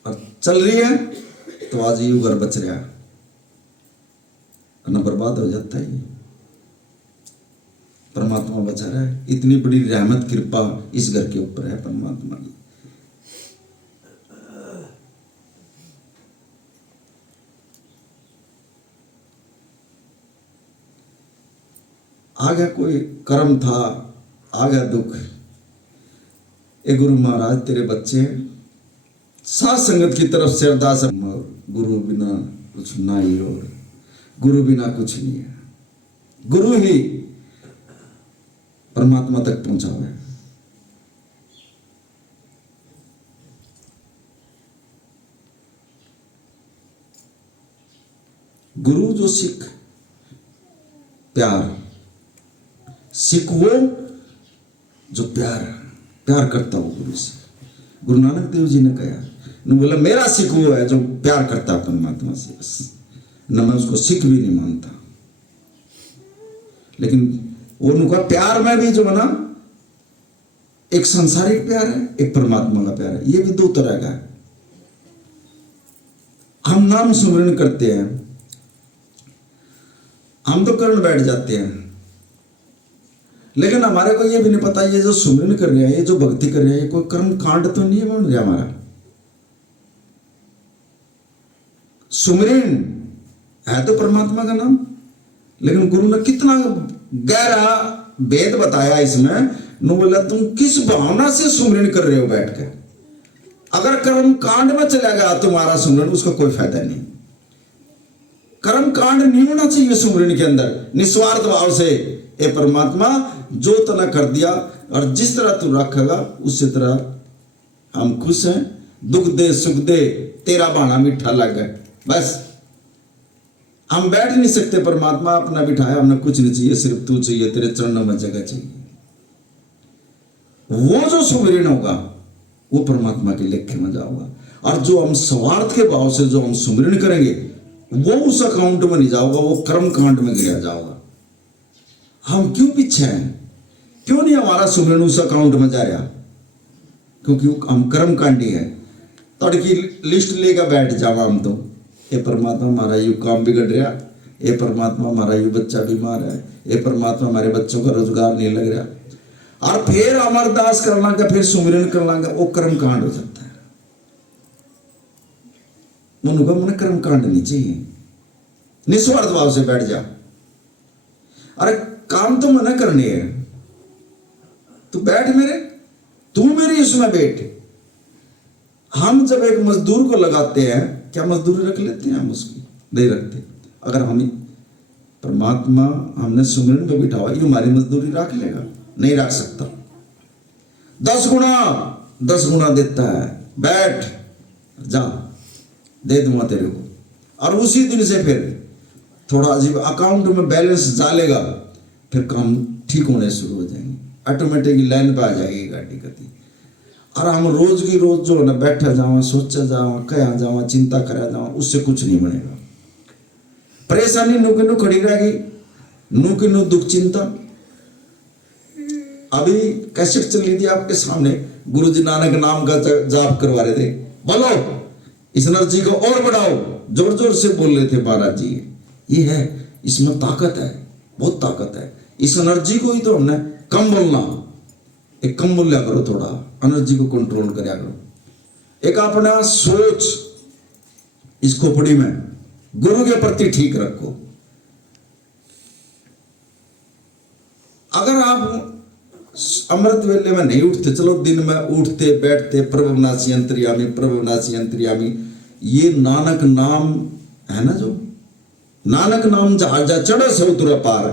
और चल रही है तो आज ये घर बच रहा है, ना बर्बाद हो जाता है। परमात्मा बचा रहा है। इतनी बड़ी रहमत कृपा इस घर के ऊपर है परमात्मा की। आ गया कोई कर्म था, आ गया दुख, ए गुरु महाराज तेरे बच्चे हैं, साथ संगत की तरफ से अरदास, गुरु बिना कुछ ना ही, और गुरु बिना कुछ नहीं है। गुरु ही परमात्मा तक पहुंचा हुआ है। गुरु जो सिख, प्यार, सिख वो जो प्यार करता हो गुरु से। गुरु नानक देव जी ने कहा, ने बोला मेरा सिख वो है जो प्यार करता है परमात्मा से, बस। न मैं उसको सिख भी नहीं मानता, लेकिन उनका प्यार में भी जो है ना, एक संसारिक प्यार है, एक परमात्मा का प्यार है। ये भी दो तरह का है। हम नाम सुमिरन करते हैं, हम तो करने बैठ जाते हैं, लेकिन हमारे को ये भी नहीं पता ये जो सुमिरन कर रहे हैं, ये जो भक्ति कर रहे हैं, ये कोई कर्म कांड तो नहीं है बन गया हमारा। सुमिरन है तो परमात्मा का नाम, लेकिन गुरु ने कितना गहरा भेद बताया इसमें। नु बोला तुम किस भावना से सुमिरन कर रहे हो बैठ कर। अगर कर्म कांड में चला गया तुम्हारा सुमिरन, उसका कोई फायदा नहीं। कर्म कांड नहीं होना चाहिए सुमिरन के अंदर। निस्वार्थ भाव से, ए परमात्मा जो तना कर दिया और जिस तरह तू रखेगा उसी तरह हम खुश हैं। दुख दे सुख दे, तेरा बाणा मीठा लग गए, बस। हम बैठ नहीं सकते, परमात्मा अपना बिठाया, हमने कुछ नहीं चाहिए, सिर्फ तू चाहिए, तेरे चरणों में जगह चाहिए। वो जो सुमिरन होगा वो परमात्मा के लेखे में जाओगा। और जो हम स्वार्थ के भाव से जो हम सुमिरन करेंगे वो उस अकाउंट में नहीं जाओगा, वो कर्म कांड में गिरा जाओगा। हम क्यों पीछे हैं? क्यों नहीं हमारा सुमिरन उस अकाउंट में जा रहा? क्योंकि हम कर्म कांडी है। तड़की लिस्ट लेकर बैठ जावा हम तो, ये परमात्मा हमारा यू काम बिगड़ रहा, ये परमात्मा हमारा यू बच्चा बीमार है, ये परमात्मा हमारे बच्चों का रोजगार नहीं लग रहा, और फिर अमरदास कर लांगा, फिर सुमिरन कर लांगा, वो कर्म कांड हो जाता है। मन कर्म कांड नहीं चाहिए। निस्वार्थ भाव से बैठ जा। अरे काम तो मना करनी है, तू बैठ मेरे, तू मेरे इसमें बैठ। हम जब एक मजदूर को लगाते हैं, क्या मजदूरी रख लेते हैं हम उसकी? नहीं रखते। अगर हम परमात्मा हमने सुमिरन पे बिठावा, ये हमारी मजदूरी रख लेगा? नहीं रख सकता। 10 गुना देता है, बैठ जा, दे दूंगा तेरे को। और उसी दिन से फिर थोड़ा अजीब अकाउंट में बैलेंस डालेगा, फिर काम ठीक होने शुरू हो जाएंगे, ऑटोमेटिकली लाइन पे आ जाएगी गाड़ी गति। और हम रोज की रोज जो है ना, बैठा जावा, सोचा जावा, कहा जावा, चिंता करा जावा, उससे कुछ नहीं बनेगा। परेशानी नु की नु खड़ी रहेगी, नु की नु दुख चिंता। अभी कैसेट चल रही थी आपके सामने, गुरुजी नानक नाम का जाप करवा रहे थे। बोलो इस एनर्जी को और बढ़ाओ, जोर जोर से बोल रहे थे महाराज जी। ये है, इसमें ताकत है, बहुत ताकत है। इस एनर्जी को ही तो हमने कम बोलना, एक कम बोलिया करो, थोड़ा एनर्जी को कंट्रोल करया करो। एक अपना सोच इस खोपड़ी में गुरु के प्रति ठीक रखो। अगर आप अमृत वेले में नहीं उठते, चलो दिन में उठते बैठते, प्रभु विनाशी अंतर्यामी, प्रभु विनाशी अंतर्यामी, ये नानक नाम है ना जो, नानक नाम जहाज जा चढ़े से उतरे पार।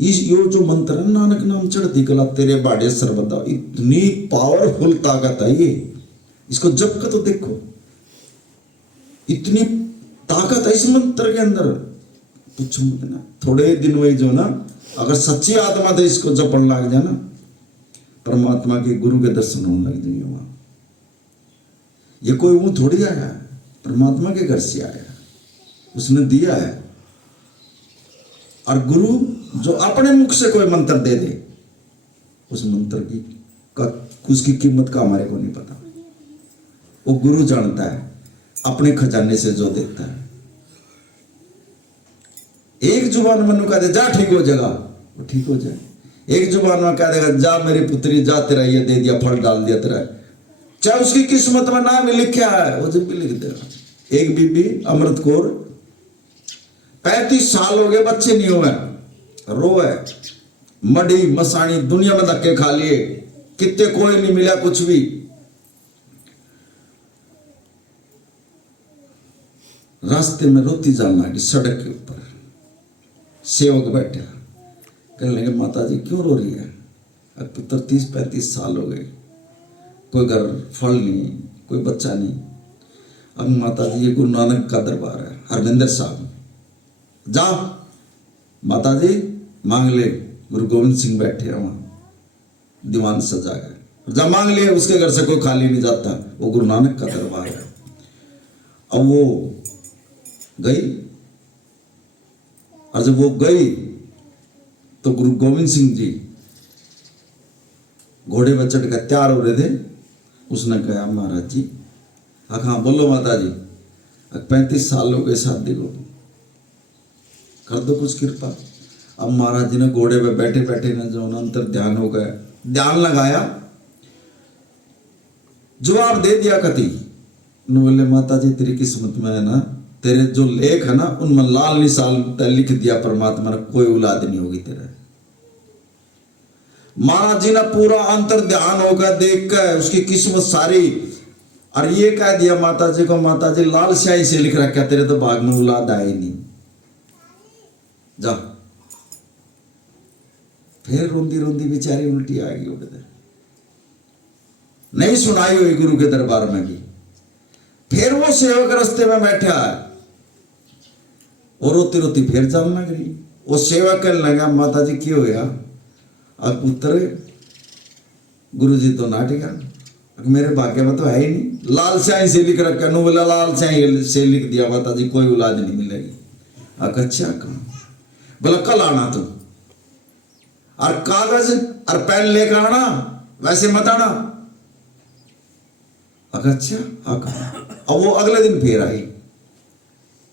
इस यो जो मंत्र है नानक नाम चढ़ती कला तेरे बाड़े सर्वदा, इतनी पावरफुल ताकत है ये, इसको जप कर तो देखो, इतनी ताकत है इस मंत्र के अंदर, पूछो मत ना। थोड़े दिन में जो ना अगर सच्ची आत्मा तो इसको जपन लग जाए ना, परमात्मा के गुरु के दर्शन होने लग जाएंगे वहां। ये कोई वो थोड़ी आया, परमात्मा के घर से आया, उसने दिया है। और गुरु जो अपने मुख से कोई मंत्र दे दे, उस मंत्र की उसकी कीमत का हमारे को नहीं पता। वो गुरु जानता है अपने खजाने से जो देता है। एक जुबान मनु कह दे जा ठीक हो जाएगा, वो ठीक हो जाए। एक जुबान में कह देगा जा मेरी पुत्री जा, तेरा ये दे दिया, फल डाल दिया तेरा, चाहे उसकी किस्मत में नाम लिखा है वो जब भी लिख देगा। एक बीबी अमृत कौर 35 साल हो गए, बच्चे नहीं हुए, रोए, मडी मसानी दुनिया में धक्के खा लिए, कितने कोई नहीं मिला कुछ भी। रास्ते में रोती जाना कि सड़क के ऊपर सेवक बैठा, कहने लगे माता जी क्यों रो रही है? अब पुत्र 30-35 साल हो गए, कोई घर फल नहीं, कोई बच्चा नहीं। अब माता जी ये गुरु नानक का दरबार है, हरविंदर साहब जा माता जी मांग ले। गुरु गोविंद सिंह बैठे हैं वहां दीवान सजा कर, जा मांग लिए, उसके घर से कोई खाली नहीं जाता, वो गुरु नानक का दरबार है। अब वो गई, और जब वो गई तो गुरु गोविंद सिंह जी घोड़े पर चढ़ कर तैयार हो रहे थे। उसने कहा महाराज जी, हाँ बोलो माता जी, 35 साल हो गए शादी को, कर दो कुछ कृपा। अब महाराज जी ने घोड़े पे बैठे बैठे ने जो अंतर ध्यान हो गया, ध्यान लगाया, जवाब दे दिया कति। बोले माता जी तेरी किस्मत में है ना, तेरे जो लेख है ना उनमें लाल निशान लिख दिया परमात्मा ने, कोई औलाद नहीं होगी तेरा। महाराज जी ने पूरा अंतर ध्यान होकर देख कर उसकी किस्मत सारी, और ये कह दिया माता जी को, माता जी लाल स्याही से लिख रखा तेरे तो भाग में औलाद आए नहीं, जा। फिर रोंदी रोंदी बेचारी उल्टी आ गई उधर, नहीं सुनाई हुई गुरु के दरबार में की। फिर वो सेवक रास्ते में बैठा है और रोती रोती फिर जान लग रही। वो सेवक कहने लगा माता जी क्यों होया? अब पुत्र गुरु जी तो नाट गया, मेरे भाग्य में तो है ही नहीं, लाल स्याही से लिख रखा। नु बोला लाल स्याही से लिख दिया माता जी, कोई औलाद नहीं मिलेगी। अच्छा कहा, बोला कल आना तुम, और कागज और पेन लेकर आना, वैसे मत आना। अच्छा हाँ कहा। अब वो अगले दिन फिर आई,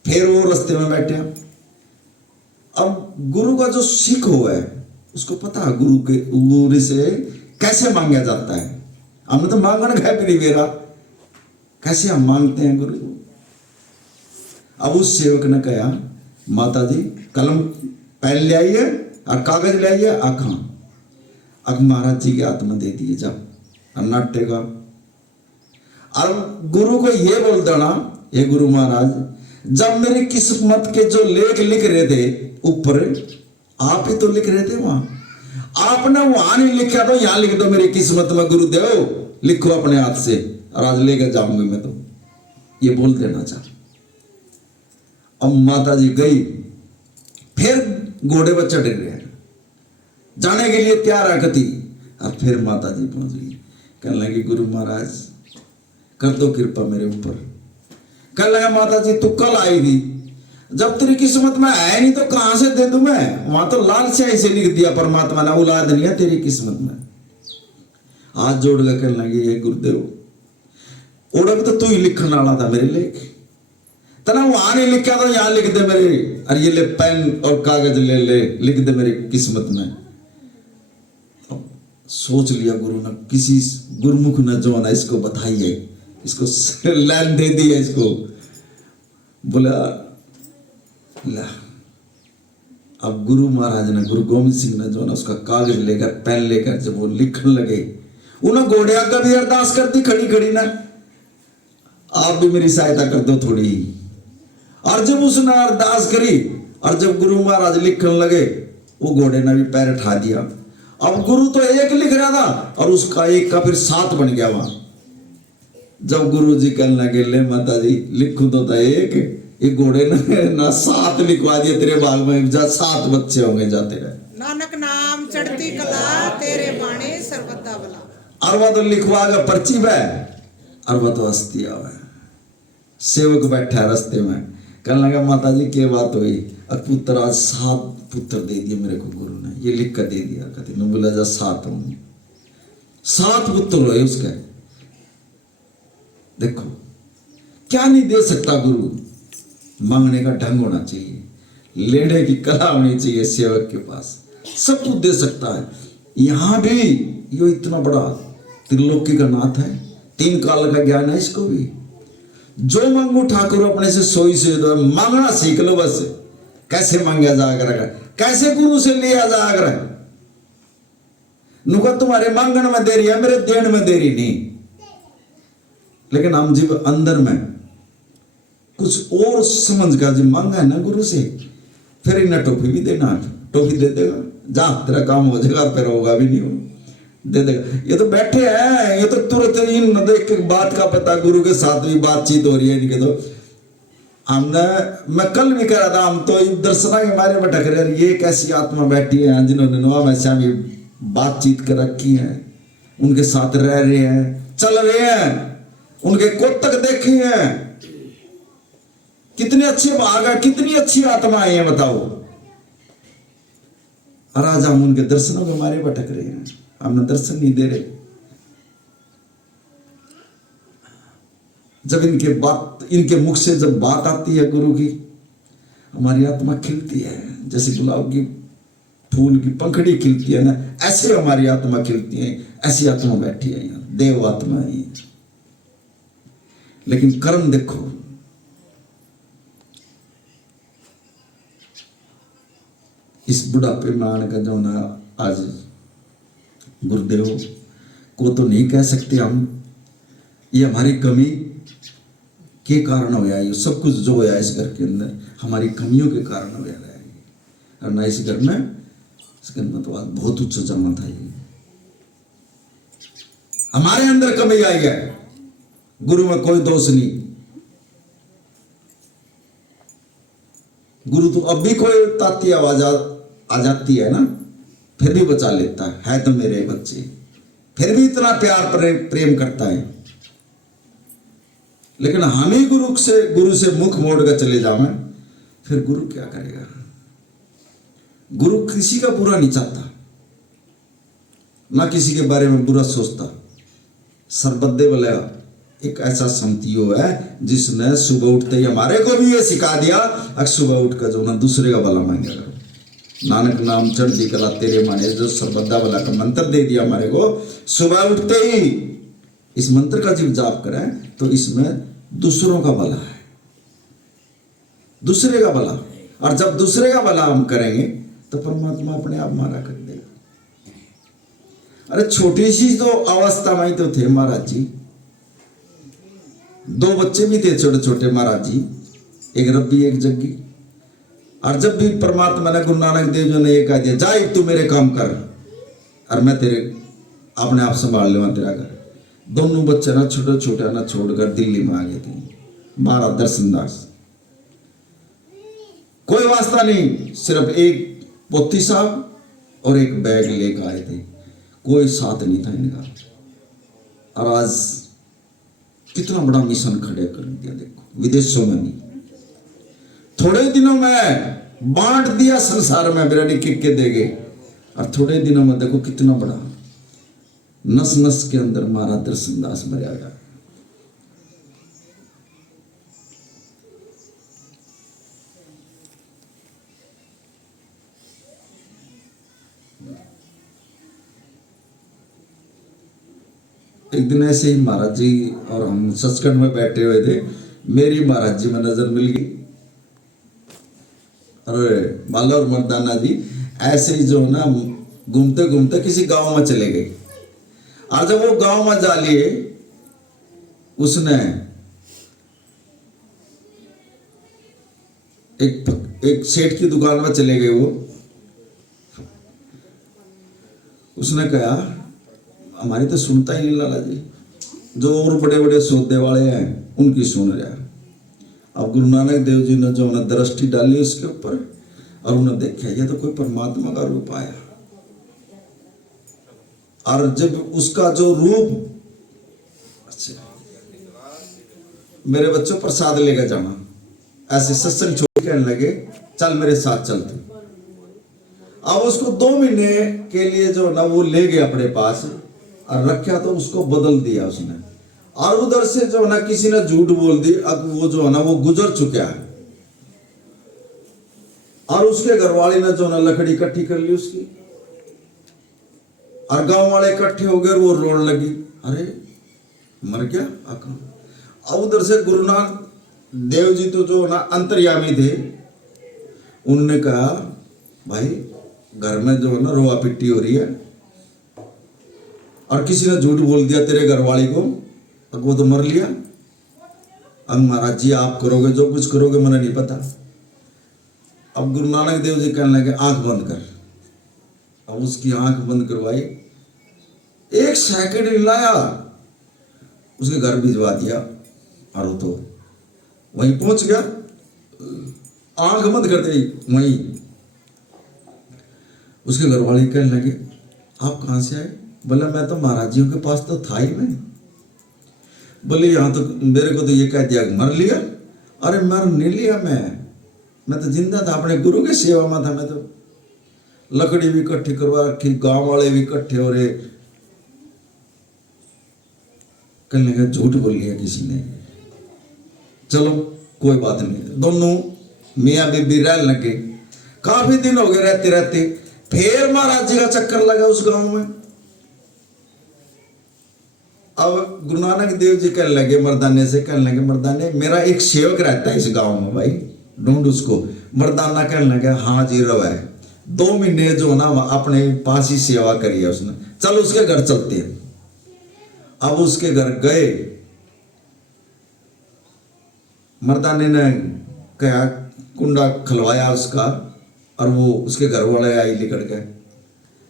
फिर वो रास्ते में बैठा। अब गुरु का जो सीख हुआ है उसको पता है गुरु से कैसे मांगा जाता है। हमने तो मांगने का भी नहीं मेरा, कैसे हम मांगते हैं गुरु को। अब उस सेवक ने कहा माता जी कलम पेन ले आइए और कागज ले आइए, आखा। अब महाराज जी के हाथ में दे दिए, जाओ नाटेगा। और गुरु को ये बोल देना, ये गुरु महाराज जब मेरी किस्मत के जो लेख लिख रहे थे ऊपर, आप ही तो लिख रहे थे वहां, आपने वहां नहीं लिखा तो यहां लिख दो मेरी किस्मत में गुरुदेव, लिखो अपने हाथ से और आज लेकर जाऊंगी मैं, तो ये बोल देना चाह। अब माता जी गई, फिर घोड़े पर चढ़ गए, जाने के लिए तैयार आकती। और फिर माता जी पहुंच गई, कहने लगी गुरु महाराज कर दो कृपा मेरे ऊपर। कहने लगा माता जी तू कल आई थी, जब तेरी किस्मत में है नहीं तो कहां से दे दूं मैं? वहां तो लाल स्याही से लिख दिया परमात्मा ने, औलाद नहीं है तेरी किस्मत में। हाथ जोड़ कर कहने लगी ये गुरुदेव ओढ़ तो तू ही लिखने वाला था मेरे लेख, तना वहां नहीं लिखा तो यहां लिख दे मेरे, और ये ले पेन और कागज ले लिख दे मेरी किस्मत में। अब सोच लिया गुरु ने, किसी गुरुमुख ने जो ना इसको बताई है, इसको लाइन दे दी है इसको। बोला ला। अब गुरु महाराज ने, गुरु गोविंद सिंह ने जो ना उसका कागज लेकर पेन लेकर जब वो लिखने लगे, उन्हें घोड़े आकर भी अरदास करती खड़ी खड़ी ना, आप भी मेरी सहायता कर दो थोड़ी। और जब उसने अरदास करी और जब गुरु महाराज लिखने लगे, वो घोड़े ने भी पैर उठा दिया। अब गुरु तो एक लिख रहा था और उसका एक का फिर 7 बन गया वहां। जब गुरु जी कहने लगे, ले माता जी लिखू तो था एक, ये घोड़े ने ना 7 लिखवा दिए तेरे बाग में, जा 7 बच्चे होंगे जाते रहे। नानक नाम चढ़ती कला तेरे बाणे सर्वदा भला। और वह तो लिखवा के पर्ची पे, और वह तो हस्ती आवे। सेवक बैठा रास्ते में, कहने लगा माता जी क्या बात हुई? और पुत्र आज 7 पुत्र दे दिए मेरे को गुरु ने, ये लिख कर दे दिया। कहते न बोला जा 7 होंगे, 7 पुत्र हुए उसके। देखो क्या नहीं दे सकता गुरु, मांगने का ढंग होना चाहिए, लेने की कला होनी चाहिए सेवक के पास, सब कुछ दे सकता है। यहां भी ये इतना बड़ा त्रिलोकी का नाथ है, 3 काल का ज्ञान है इसको भी। जो मांगो ठाकुर अपने से सोई से दो, मांगना सीख लो बस, कैसे मांगा जाकर, कैसे गुरु से लिया जाकर। नुका तुम्हारे मांगण में देरी है, मेरे देण में देरी नहीं। लेकिन हम जीव अंदर में कुछ और समझ का जी मांगा है ना गुरु से, फिर इन्हें टोपी भी देना, टोपी दे देगा, जा तेरा काम हो जाएगा, फिर होगा भी नहीं हो, दे देगा। ये तो बैठे हैं, ये तो तुरंत इन देख के बात का पता, गुरु के साथ भी बातचीत हो रही है इनके। तो हमने, मैं कल भी कह रहा था, हम तो दर्शना के मारे भटक रहे, ये कैसी आत्मा बैठी है जिन्होंने नवा में श्यामी बातचीत कर रखी है, उनके साथ रह रहे हैं, चल रहे हैं, उनके कोतक देखे हैं, कितने अच्छे भाग है, कितनी अच्छी आत्माएं हैं बताओ। और आज हम उनके दर्शनों के मारे भटक रहे हैं, हमने दर्शन नहीं दे रहे। जब इनके मुख से जब बात आती है गुरु की, हमारी आत्मा खिलती है, जैसे गुलाब की फूल की पंखड़ी खिलती है ना, ऐसे हमारी आत्मा खिलती है। ऐसी आत्मा बैठी है यहाँ, देव आत्मा है। लेकिन कर्म देखो, इस बुढ़ापे में आने का जो ना, आज गुरुदेव को तो नहीं कह सकते हम, ये हमारी कमी के कारण होया, ये सब कुछ जो होया इस घर के अंदर हमारी कमियों के कारण होया है। और ना इस घर में, इसके अंदर तो आज बहुत उच्च जमा था, ये हमारे अंदर कमी आई है, गुरु में कोई दोष नहीं। गुरु तो अब भी कोई ताती आवाज आ जाती है ना, फिर भी बचा लेता है तो मेरे बच्चे, फिर भी इतना प्यार प्रेम करता है। लेकिन हम ही गुरु से मुख मोड़ कर चले जावे, फिर गुरु क्या करेगा? गुरु किसी का बुरा नहीं चाहता, ना किसी के बारे में बुरा सोचता। सरबद्दे वाला एक ऐसा संतियो है जिसने सुबह उठते ही हमारे को भी ये सिखा दिया, अब सुबह उठ कर जो ना दूसरे का भला मांगे करो। नानक नाम चढ़ती कला तेरे माने, जो सरबद्दा वाला का मंत्र दे दिया हमारे को, सुबह उठते ही इस मंत्र का जब जाप करें तो इसमें दूसरों का भला है, दूसरे का भला। और जब दूसरे का भला हम करेंगे तो परमात्मा अपने आप मारा कर देगा। अरे छोटी सी तो अवस्था में ही तो थे महाराज जी, 2 बच्चे भी थे छोटे छोटे महाराज जी, एक रब्बी एक जग्गी। और जब भी परमात्मा ने, गुरु नानक देव जी ने ये कह दिया, जा तू मेरे काम कर और मैं तेरे अपने आप संभाल लूंगा तेरा घर। दोनों बच्चे ना छोटे छोटे ना छोड़कर दिल्ली में आ गए थे, महाराज दर्शनदास। कोई वास्ता नहीं, सिर्फ एक पोती साहब और एक बैग लेकर आए थे, कोई साथ नहीं था इनका। और आज कितना बड़ा मिशन खड़े कर दिया, देखो विदेशों में नहीं, थोड़े दिनों में बांट दिया संसार में, बिरानी के दे गए। और थोड़े दिनों में देखो कितना बड़ा नस नस के अंदर महाराज दर्शनदास मर गया। एक दिन ऐसे ही महाराज जी और हम सचखंड में बैठे हुए थे, मेरी महाराज जी में नजर मिल गई। अरे बाला और मर्दाना जी ऐसे ही जो ना घूमते घूमते किसी गांव में चले गए। और जब वो गांव में जा लिए, उसने एक सेठ की दुकान में चले गए वो। उसने कहा हमारी तो सुनता ही नहीं लाला जी, जो और बड़े बड़े सौदे वाले हैं उनकी सुन रहा। अब गुरु नानक देव जी ने जो उन्हें दृष्टि डाली उसके ऊपर और उन्हें देखा ये तो कोई परमात्मा का रूप आया। और जब उसका जो रूप, अच्छा मेरे बच्चों प्रसाद लेकर जाना, ऐसे सत्संग छोड़ के लगे चल मेरे साथ चल तू। अब उसको 2 महीने के लिए जो ना वो ले गया अपने पास और रखा, तो उसको बदल दिया उसने। और उधर से जो ना किसी ने झूठ बोल दी, अब वो जो है ना वो गुजर चुका है। और उसके घरवाली ने जो ना लकड़ी इकट्ठी कर ली उसकी, और गांव वाले इकट्ठे हो गए, वो रोने लगी अरे मर गया आका। अब उधर से गुरु नानक देव जी तो जो ना अंतर्यामी थे, उन्होंने कहा भाई घर में जो है ना रोआ पिट्टी हो रही है और किसी ने झूठ बोल दिया तेरे घरवाली को, अब वो तो मर लिया। अब महाराज जी आप करोगे जो कुछ करोगे मुझे नहीं पता। अब गुरु नानक देव जी कहने लगे आंख बंद कर। अब उसकी आंख बंद करवाई, 1 सेकंड नहीं लाया, उसके घर भिजवा दिया और वो तो वहीं पहुंच गया। आंख बंद करते ही वहीं उसके घर वाले कहने लगे आप कहाँ से आए? बोला मैं तो महाराज जी के पास तो था ही मैं। बोले यहाँ तो मेरे को तो ये कह दिया मर लिया। अरे मर नहीं लिया, मैं तो जिंदा था, अपने गुरु की सेवा में था। मैं तो लकड़ी भी इकट्ठी करवा रखी, गांव वाले भी इकट्ठे हो रहे। कहने लगा झूठ बोल लिया किसी ने। चलो कोई बात नहीं, दोनों मियाँ बीबी रह लगे। काफी दिन हो गए रहते रहते, फिर महाराज जी का चक्कर लगा उस गांव में। अब गुरु नानक देव जी कहने लगे मर्दाने से, कहने लगे मर्दाने मेरा एक सेवक रहता है इस गांव में भाई, ढूंढ उसको। मर्दाना कहने लगे हाँ जी रवा है। 2 महीने जो ना अपने पास ही सेवा करी है उसने, चल उसके घर चलते हैं। अब उसके घर गए, मर्दाने ने कहा कुंडा खलवाया उसका, और वो उसके घर वाले आई निकल गए।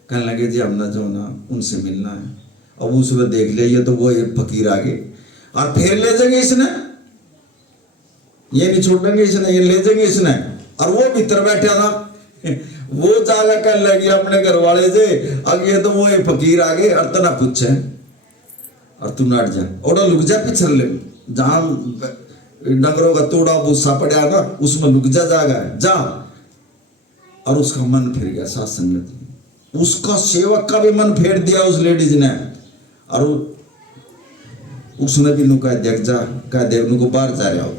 कहने लगे जी हमने जो ना उनसे मिलना है। अब उसने देख लिया ये तो वो ये फकीर आ गए, और फिर ले जाएंगे इसने, ये नहीं छोड़ेंगे इसने, ये ले जाएंगे इसने। और वो भीतर बैठा था, वो जाकर कहने लगी अपने घर वाले से अब ये तो वो ये फकीर आ गए और तना पूछे और तू नाट जा और लुक जा पिछड़ ले, जहां डंगरों का तोड़ा भूसा पड़ा ना उसमें लुक जा जाएगा जा। और उसका मन फिर गया साथ संगत, उसका सेवक का भी मन फेर दिया उस लेडीज ने। और उसने भी नु कह दिया जा, कह दे उनको बाहर जा रहा हो।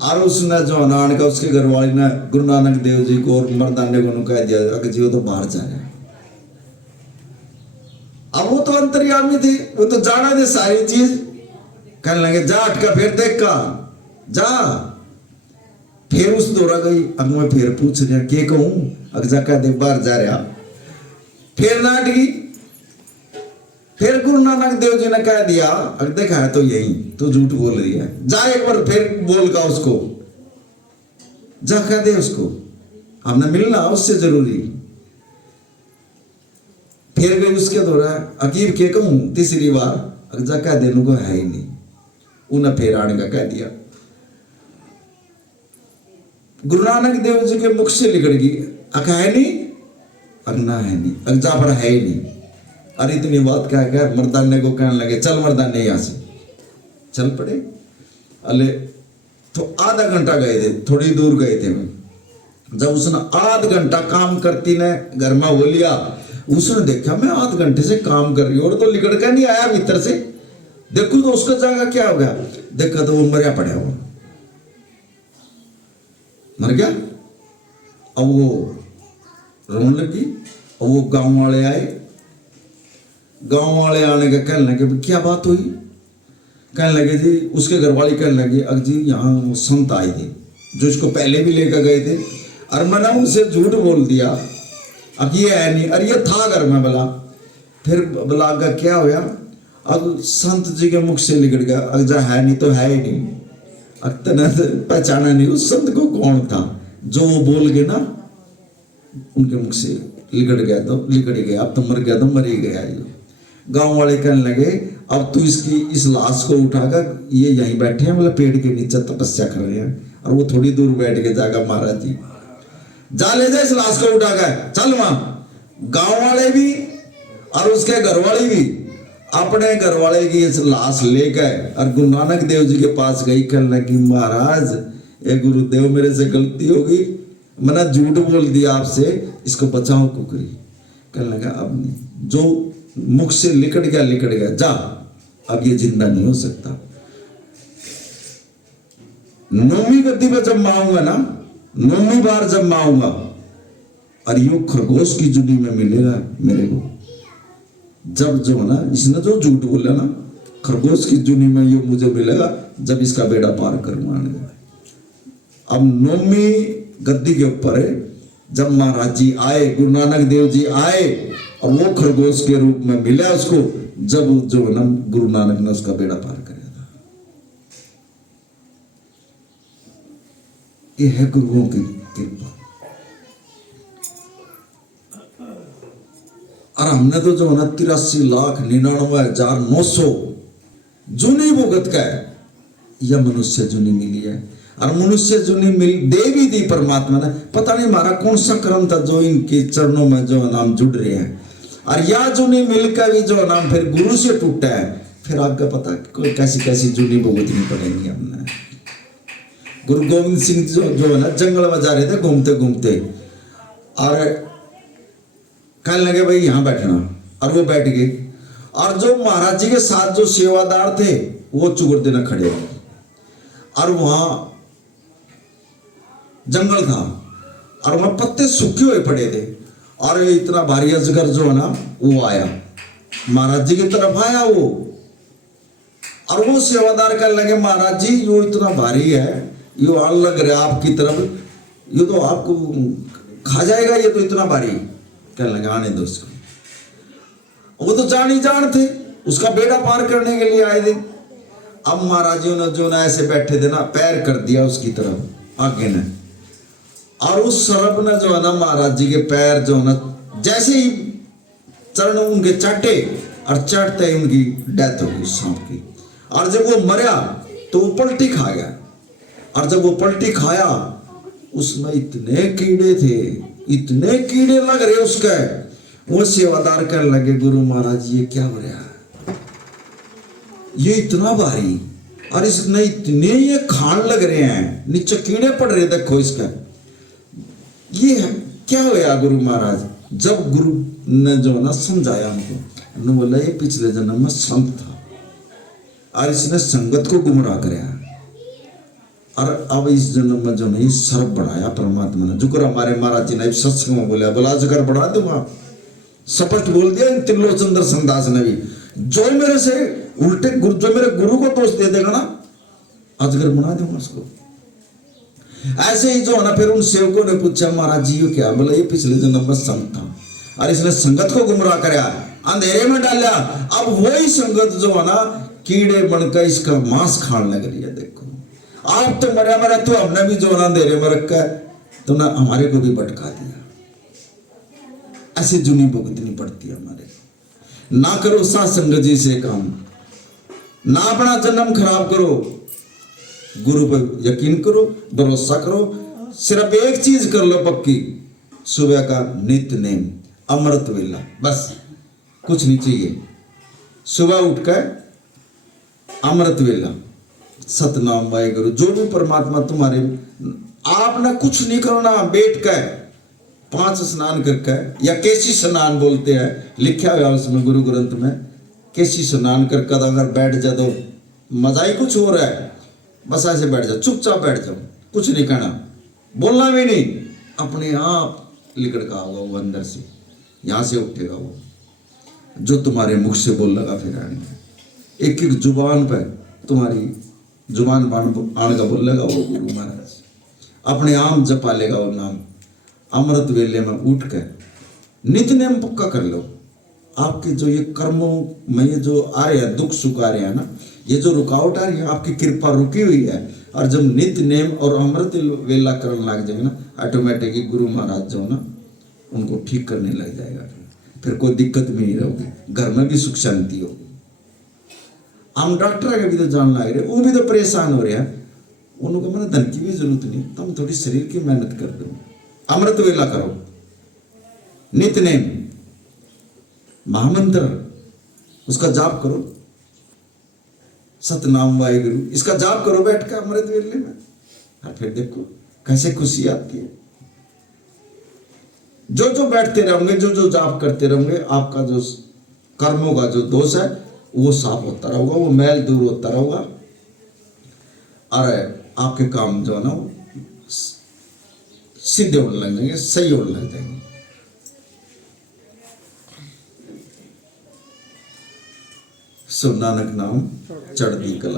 और उसने जो नान का उसके घर वाली ने गुरु नानक देव जी को और मर्दाने को कह दिया अगर जी वो तो बाहर जा रहा है। अब वो तो अंतर्यामी थी, वो तो जाना दे सारी चीज। कहने लगे जा अटका फिर देख का जा। फिर उस दौरा गई, अब मैं फिर पूछ रहा के कहूं, अगर जा कह दे बाहर जा रहा। फिर नाट गई, फिर गुरु नानक देव जी ने कह दिया अगर देखा है तो यही तो झूठ बोल रही है, जा एक बार फिर बोल का उसको जा, कह दे उसको हमने मिलना उससे जरूरी। फिर गई उसके दौरा अकीब के कहूं तीसरी बार, अगर जा कह दे को है ही नहीं। उन्हें फिर आने का कह दिया। गुरु नानक देव जी के मुख से निकल गई अक है नहीं, अगना है नहीं, अग जा पर है ही नहीं। अरे इतनी बात कह गया मर्दाने को कहने लगे चल मर्दाने यहाँ से चल पड़े। अले तो आधा घंटा गए थे, थोड़ी दूर गए थे। जब उसने आधा घंटा काम करती ने घर में हो लिया, उसने देखा मैं आध घंटे से काम कर रही हूँ और तो लिकड़ का नहीं आया भीतर से। देखो तो उसका जागा क्या हो गया, देखा तो वो मरिया पड़ा हुआ, मर गया। अब वो रोने लगी और वो गांव वाले आए। गांव वाले आने का कहने लगे क्या बात हुई? कहने लगे जी उसके घरवाली कहने लगे अग जी यहाँ संत आए थे जो इसको पहले भी लेकर गए थे और मैंने उनसे झूठ बोल दिया अब ये है नहीं, अरे ये था घर में बोला। फिर बोला का क्या होया? अब संत जी के मुख से निकल गया अग जा है नहीं तो है ही नहीं। अक्तना पहचाना नहीं उस संत को कौन था, जो वो बोल गए ना उनके मुख से लिकड़ गया तो लिकड़ गया, अब तो मर गया तो मर ही गया। ये गांव वाले कहने लगे अब तू इसकी इस लाश को उठाकर, ये यहीं बैठे हैं मतलब पेड़ के नीचे तपस्या कर रहे हैं, और वो थोड़ी दूर बैठ के जाकर महाराज जी जा ले जा इस लाश को उठाकर चल। वहां गांव वाले भी और उसके घर वाले भी अपने घर वाले की इस लाश लेकर और गुरु नानक देव जी के पास गई, कहने लगी महाराज ये गुरुदेव मेरे से गलती होगी, मैंने झूठ बोल दिया आपसे, इसको बचाओ कुकरी। कहने लगा अब नहीं, जो मुख से लिकड़ गया जा, अब ये जिंदा नहीं हो सकता। 9वीं गद्दी पर जब मैं आऊंगा ना, 9वीं बार जब मैं आऊंगा और यो खरगोश की जुनी में मिलेगा मेरे को, जब जो है ना इसने जो झूठ बोला ना खरगोश की जुनी में यो मुझे मिलेगा, जब इसका बेड़ा पार करूंगा। अब 9वीं गद्दी के ऊपर जब महाराज जी आए, गुरु नानक देव जी आए और वो खरगोश के रूप में मिला उसको, जब जो है ना गुरु नानक ने उसका बेड़ा पार कराया था। ये है गुरुओं की कृपा। और हमने तो जो है ना 83,99,900 जुनी भुगत का है, यह मनुष्य जुनी मिली है। और मनुष्य जुनी मिल दे भी दी परमात्मा ने, पता नहीं हमारा कौन सा कर्म था जो इनके चरणों में जो नाम जुड़ रहे हैं। और या जुनी मिलकर भी जो नाम फिर गुरु से टूटा है, फिर आपका पता कोई कैसी कैसी जुनी भुगतनी पड़ेगी हमने। गुरु गोविंद सिंह जो है ना जंगल में जा रहे थे घूमते घूमते, और कहने लगे भाई यहाँ बैठना, और वो बैठ गए। और जो महाराज जी के साथ जो सेवादार थे वो चुगड़ देना खड़े हो, और वहां जंगल था और वहां पत्ते सूखे हुए पड़े थे, और इतना भारी अजगर जो है ना वो आया, महाराज जी की तरफ आया वो, और वो सेवादार कहने लगे महाराज जी यो इतना भारी है, यो आने लग रहा है आपकी तरफ, ये तो आपको खा जाएगा, ये तो इतना भारी। कहने लगे आने दो उसको। वो तो जान ही जान थे, उसका बेड़ा पार करने के लिए आए थे। अब महाराज जी ने जो ना ऐसे बैठे थे ना, पैर कर दिया उसकी तरफ आगे ने, और उस सर्प ने जो है ना महाराज जी के पैर जो है ना जैसे ही चरण उनके चाटे, और चाटते ही उनकी डेथ हो गई सांप की। और जब वो मरा तो वो पलटी खा गया, और जब वो पलटी खाया उसमें इतने कीड़े थे, इतने कीड़े लग रहे उसके। वो सेवादार कहने लगे गुरु महाराज ये क्या हो रहा है, ये इतना भारी, और इसने इतने ये खान लग रहे हैं, नीचे कीड़े पड़ रहे, देखो इसका ये क्या होया गुरु महाराज। जब गुरु ने जो ना समझाया हमको, ने बोला ये पिछले जन्म में संत था और इसने संगत को गुमराह कराया, और अब इस जन्म में जो नहीं सर्प बढ़ाया परमात्मा ने। जो हमारे महाराज जी ने सत्संग में बोला, बोला अजगर बढ़ा दूंगा, स्पष्ट बोल दिया इन त्रिलोचन दर्शन दास ने भी, जो मेरे से उल्टे जो मेरे गुरु को दोष दे देगा ना, अजगर बना दूंगा उसको। ऐसे ही जो है ना फिर उन सेवकों ने पूछा महाराज जी ये क्या, बोला ये पिछले जन्म में संत था और इसने संगत को गुमराह कराया, अंधेरे में डाला, अब वही संगत जो है ना कीड़े बनकर इसका मांस खाने लग रही है। देखो आप तो मरा मरा, तो हमने भी जो है ना अंधेरे में रखा है, तो ना हमारे को भी भटका दिया। ऐसे जुनी भुगतनी पड़ती है हमारे। ना करो सत्संग जी से काम, ना अपना जन्म खराब करो, गुरु पर यकीन करो, भरोसा करो। सिर्फ एक चीज कर लो पक्की, सुबह का नित्य नेम अमृत वेला, बस कुछ नहीं चाहिए। सुबह उठकर अमृत वेला सतनाम वाहेगुरु, जो भी परमात्मा तुम्हारे, आपने कुछ नहीं करना, बैठ कर 5 स्नान करके, या केसी स्नान बोलते हैं, लिखा हुआ उसमें गुरु ग्रंथ में, केसी स्नान कर कद अगर बैठ जा तो मजा ही कुछ हो रहा है, बस ऐसे बैठ जाओ, चुपचाप बैठ जाओ, कुछ नहीं कहना, बोलना भी नहीं, अपने आप लिकड़ का होगा वो अंदर से, यहाँ से उठेगा वो, जो तुम्हारे मुख से बोल लगा फिर आएंगे। एक एक जुबान पर तुम्हारी जुबान आने का बोल लगा वो गुरु महाराज, अपने आप जपा लेगा वो नाम। अमृत वेले में उठ कर नित्य नेम पक्का कर लो। आपके जो ये कर्मों में ये जो आ रहे हैं, दुख सुख आ रहे हैं ना, ये जो रुकावट आ रही है, आपकी कृपा रुकी हुई है, और जब नित्य नेम और अमृत वेला करने लग जाएंगे ना, ऑटोमेटिकली गुरु महाराज जो ना उनको ठीक करने लग जाएगा। फिर कोई दिक्कत में नहीं रहोगे, घर में भी सुख शांति होगी। हम डॉक्टर का भी तो जान लग रहे, वो भी तो परेशान हो रहे हैं, उनको मैंने धन की भी जरूरत नहीं, तुम थोड़ी शरीर की मेहनत कर दो, अमृत वेला करो, नित्य नेम महामंत्र उसका जाप करो, सतनाम वाहिगुरु इसका जाप करो बैठ कर अमृत वेले में, और फिर देखो कैसे खुशी आती है। जो जो बैठते रहोगे, जो जो जाप करते रहोगे, आपका जो कर्मों का जो दोष है वो साफ होता रहेगा, वो मैल दूर होता रहेगा, और आपके काम जो है ना वो सीधे होने लग जाएंगे, सही होने लग जाएंगे। सो नानक नाम चढ़ती कला।